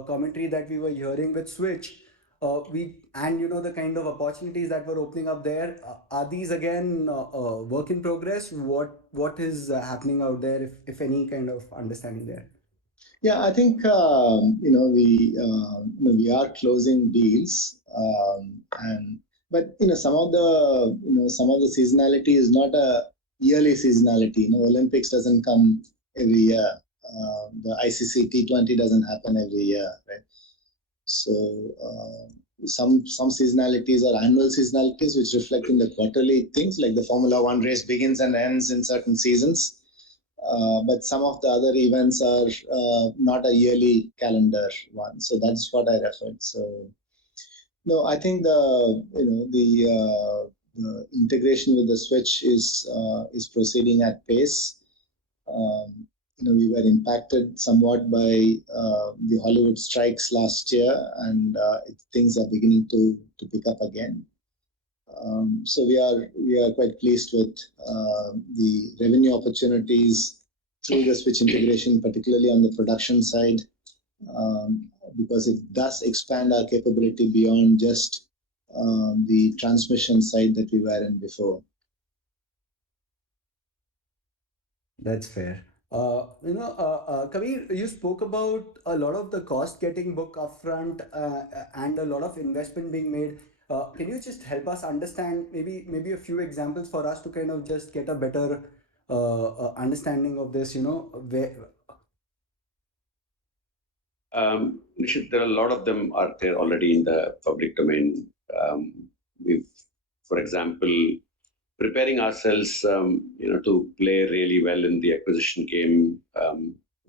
commentary that we were hearing with Switch, the kind of opportunities that were opening up there. Are these again work in progress? What is happening out there, if any kind of understanding there? Yeah, I think we are closing deals, and but some of the seasonality is not a yearly seasonality. Olympics doesn't come every year. The ICC T20 doesn't happen every year, right? So some seasonalities are annual seasonalities, which reflect in the quarterly things, like the Formula One race begins and ends in certain seasons. But some of the other events are not a yearly calendar one. So that's what I referred. So no, I think the integration with the Switch is proceeding at pace. We were impacted somewhat by the Hollywood strikes last year, and things are beginning to pick up again. So we are quite pleased with the revenue opportunities through the Switch integration, particularly on the production side, because it does expand our capability beyond just the transmission side that we were in before. That's fair. Kabir, you spoke about a lot of the cost getting booked upfront and a lot of investment being made. Can you just help us understand maybe a few examples for us to kind of just get a better understanding of this? Nishit, there are a lot of them are there already in the public domain. We've, for example, preparing ourselves, to play really well in the acquisition game.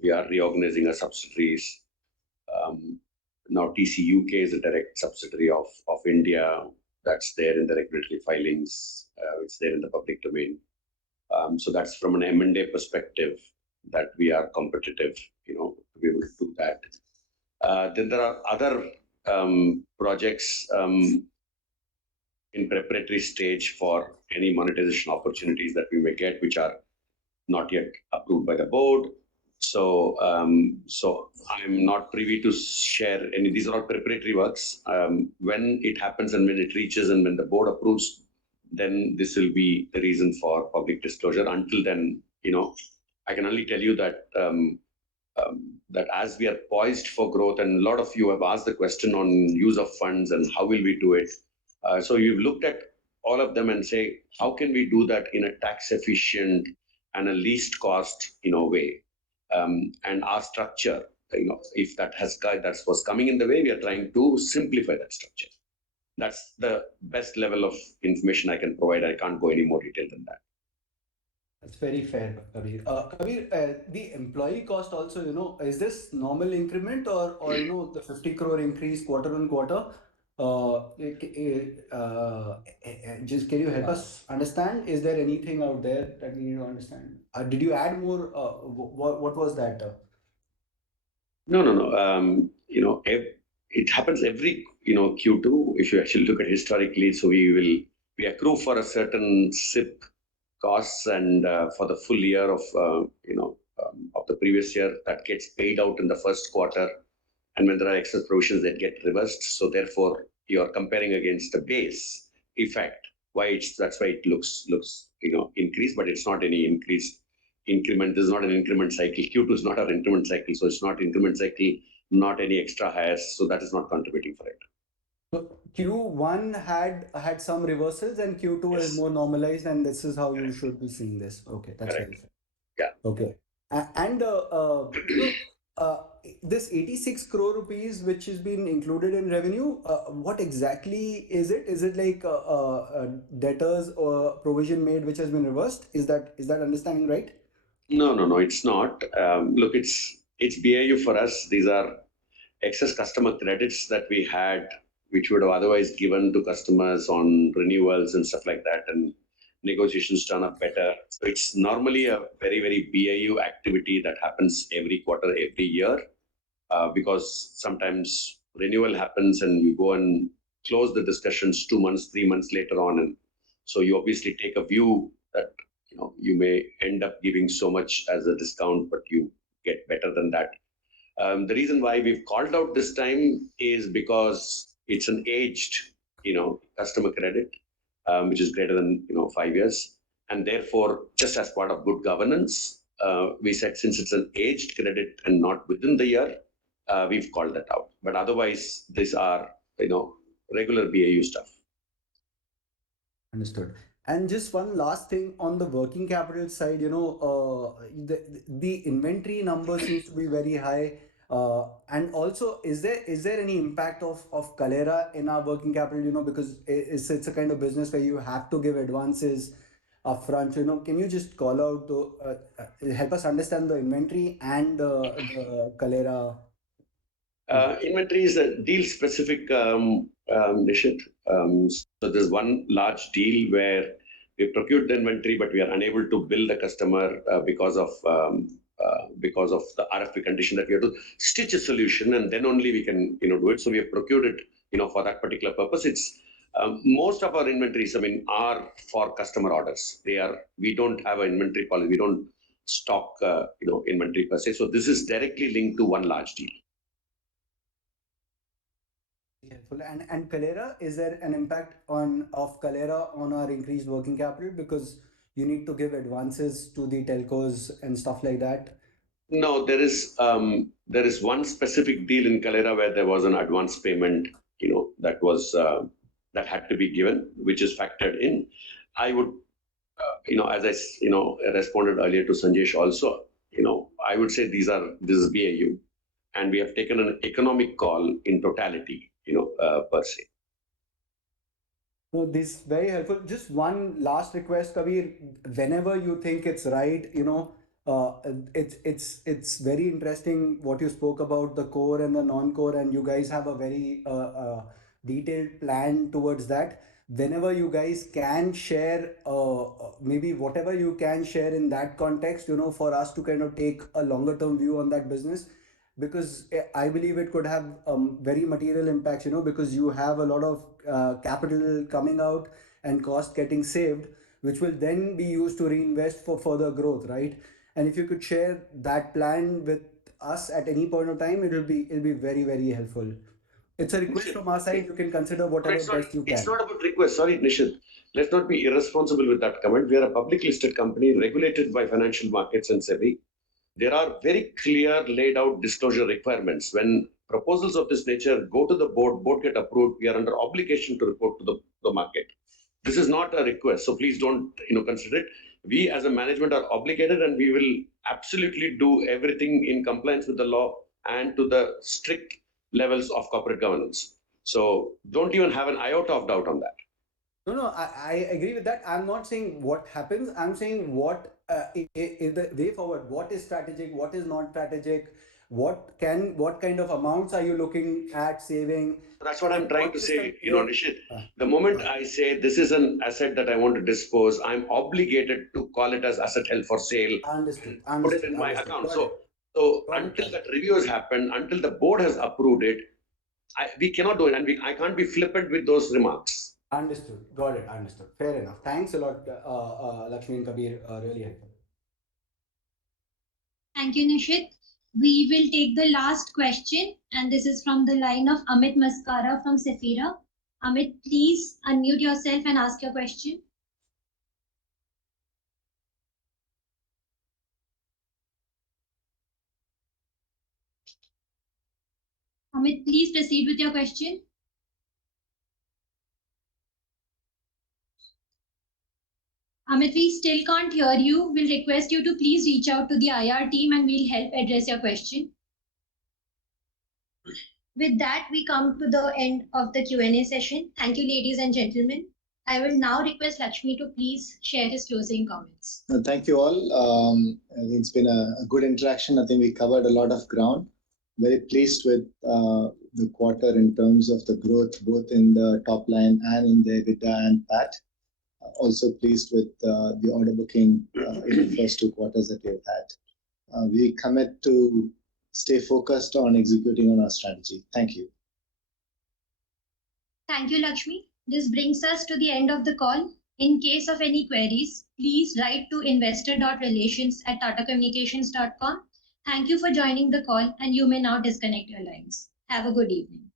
We are reorganizing our subsidiaries. Now TC UK is a direct subsidiary of India. That's there in the regulatory filings. It's there in the public domain. So that's from an M&A perspective that we are competitive, to be able to do that. Then there are other projects in preparatory stage for any monetization opportunities that we may get, which are not yet approved by the board. So I'm not privy to share any. These are all preparatory works. When it happens and when it reaches and when the board approves, then this will be the reason for public disclosure. Until then, I can only tell you that that as we are poised for growth, and a lot of you have asked the question on use of funds and how will we do it. So you've looked at all of them and say, how can we do that in a tax efficient and a least cost way? And our structure, if that was coming in the way, we are trying to simplify that structure. That's the best level of information I can provide. I can't go any more detail than that. That's very fair, Kabir. Kabir, the employee cost also, is this normal increment or the 50 crore increase quarter on quarter? Just can you help us understand? Is there anything out there that we need to understand? Did you add more? What was that? No. It happens every Q2. If you actually look at historically, so we accrue for a certain SIP costs, and for the full year of the previous year, that gets paid out in the first quarter, and when there are excess provisions that get reversed. So therefore, you are comparing against the base effect. That's why it looks increased, but it's not any increased increment. This is not an increment cycle. Q2 is not an increment cycle, so it's not increment cycle, not any extra hires, so that is not contributing for it. So Q1 had some reversals and Q2 is more normalized, and this is how you should be seeing this. Okay, that's very fair. Yeah. Okay. And this 86 crore rupees which has been included in revenue, what exactly is it? Is it like debtors or provision made which has been reversed? Is that understanding right? No, it's not. Look, it's BAU for us. These are excess customer credits that we had, which would have otherwise given to customers on renewals and stuff like that, and negotiations turn up better. So it's normally a very, very BAU activity that happens every quarter, every year, because sometimes renewal happens and you go and close the discussions 2 months, 3 months later on, and so you obviously take a view that you may end up giving so much as a discount, but you get better than that. The reason why we've called out this time is because it's an aged, customer credit, which is greater than 5 years, and therefore, just as part of good governance, we said since it's an aged credit and not within the year, we've called that out. But otherwise, these are regular BAU stuff. Understood. And just one last thing on the working capital side, the inventory number seems to be very high. And also, is there any impact of Kalera in our working capital? Because it's a kind of business where you have to give advances upfront. Can you just call out help us understand the inventory and the Kalera impact? Inventory is a deal specific, Nishit. So there's one large deal where we procured the inventory, but we are unable to bill the customer because of the RFP condition that we have to stitch a solution, and then only we can do it. So we have procured it for that particular purpose. It's most of our inventories, are for customer orders. We don't have an inventory policy. We don't stock inventory per se. So this is directly linked to one large deal. Helpful. And Kalera, is there an impact of Kalera on our increased working capital because you need to give advances to the telcos and stuff like that? No, there is one specific deal in Kalera where there was an advance payment, that had to be given, which is factored in. I would, as I responded earlier to Sanjesh also, I would say this is BAU, and we have taken an economic call in totality, per se. No, this is very helpful. Just one last request, Kabir. Whenever you think it's right, it's very interesting what you spoke about the core and the non-core, and you guys have a very detailed plan towards that. Whenever you guys can share, maybe whatever you can share in that context, for us to kind of take a longer term view on that business, because I believe it could have very material impacts, because you have a lot of capital coming out and cost getting saved, which will then be used to reinvest for further growth, right? And if you could share that plan with us at any point of time, it'll be very, very helpful. It's a request from our side. You can consider whatever best you It's can. not about request. Sorry, Nishit. Let's not be irresponsible with that comment. We are a public listed company regulated by financial markets and SEBI. There are very clear laid out disclosure requirements. When proposals of this nature go to the board get approved, we are under obligation to report to the market. This is not a request, so please don't consider it. We as a management are obligated, and we will absolutely do everything in compliance with the law and to the strict levels of corporate governance. So don't even have an iota of doubt on that. No, I agree with that. I'm not saying what happens. I'm saying what is the way forward. What is strategic? What is not strategic? What kind of amounts are you looking at saving? That's what I'm And trying what to is the say, core? Nishit. The moment I say this is an asset that I want to dispose, I'm obligated to call it as asset held for sale, Understood. put it Understood. in my Understood. account. Got it. So Got it. until Got that it. review has happened, until the board has approved it, we cannot do it, and I can't be flippant with those remarks. Understood. Got it. Understood. Fair enough. Thanks a lot, Lakshmi and Kabir. Really helpful. Thank you, Nishit. We will take the last question, and this is from the line of Amit Maskara from Safira. Amit, please unmute yourself and ask your question. Amit, please proceed with your question. Amit, we still can't hear you. We'll request you to please reach out to the IR team and we'll help address your question. With that, we come to the end of the Q&A session. Thank you, ladies and gentlemen. I will now request Lakshmi to please share his closing comments. Thank you all. I think it's been a good interaction. I think we covered a lot of ground. Very pleased with the quarter in terms of the growth, both in the top line and in the EBITDA and PAT. Also pleased with the order booking in the first 2 quarters that we have had. We commit to stay focused on executing on our strategy. Thank you. Thank you, Lakshmi. This brings us to the end of the call. In case of any queries, please write to investor.relations@tatacommunications.com. Thank you for joining the call, and you may now disconnect your lines. Have a good evening.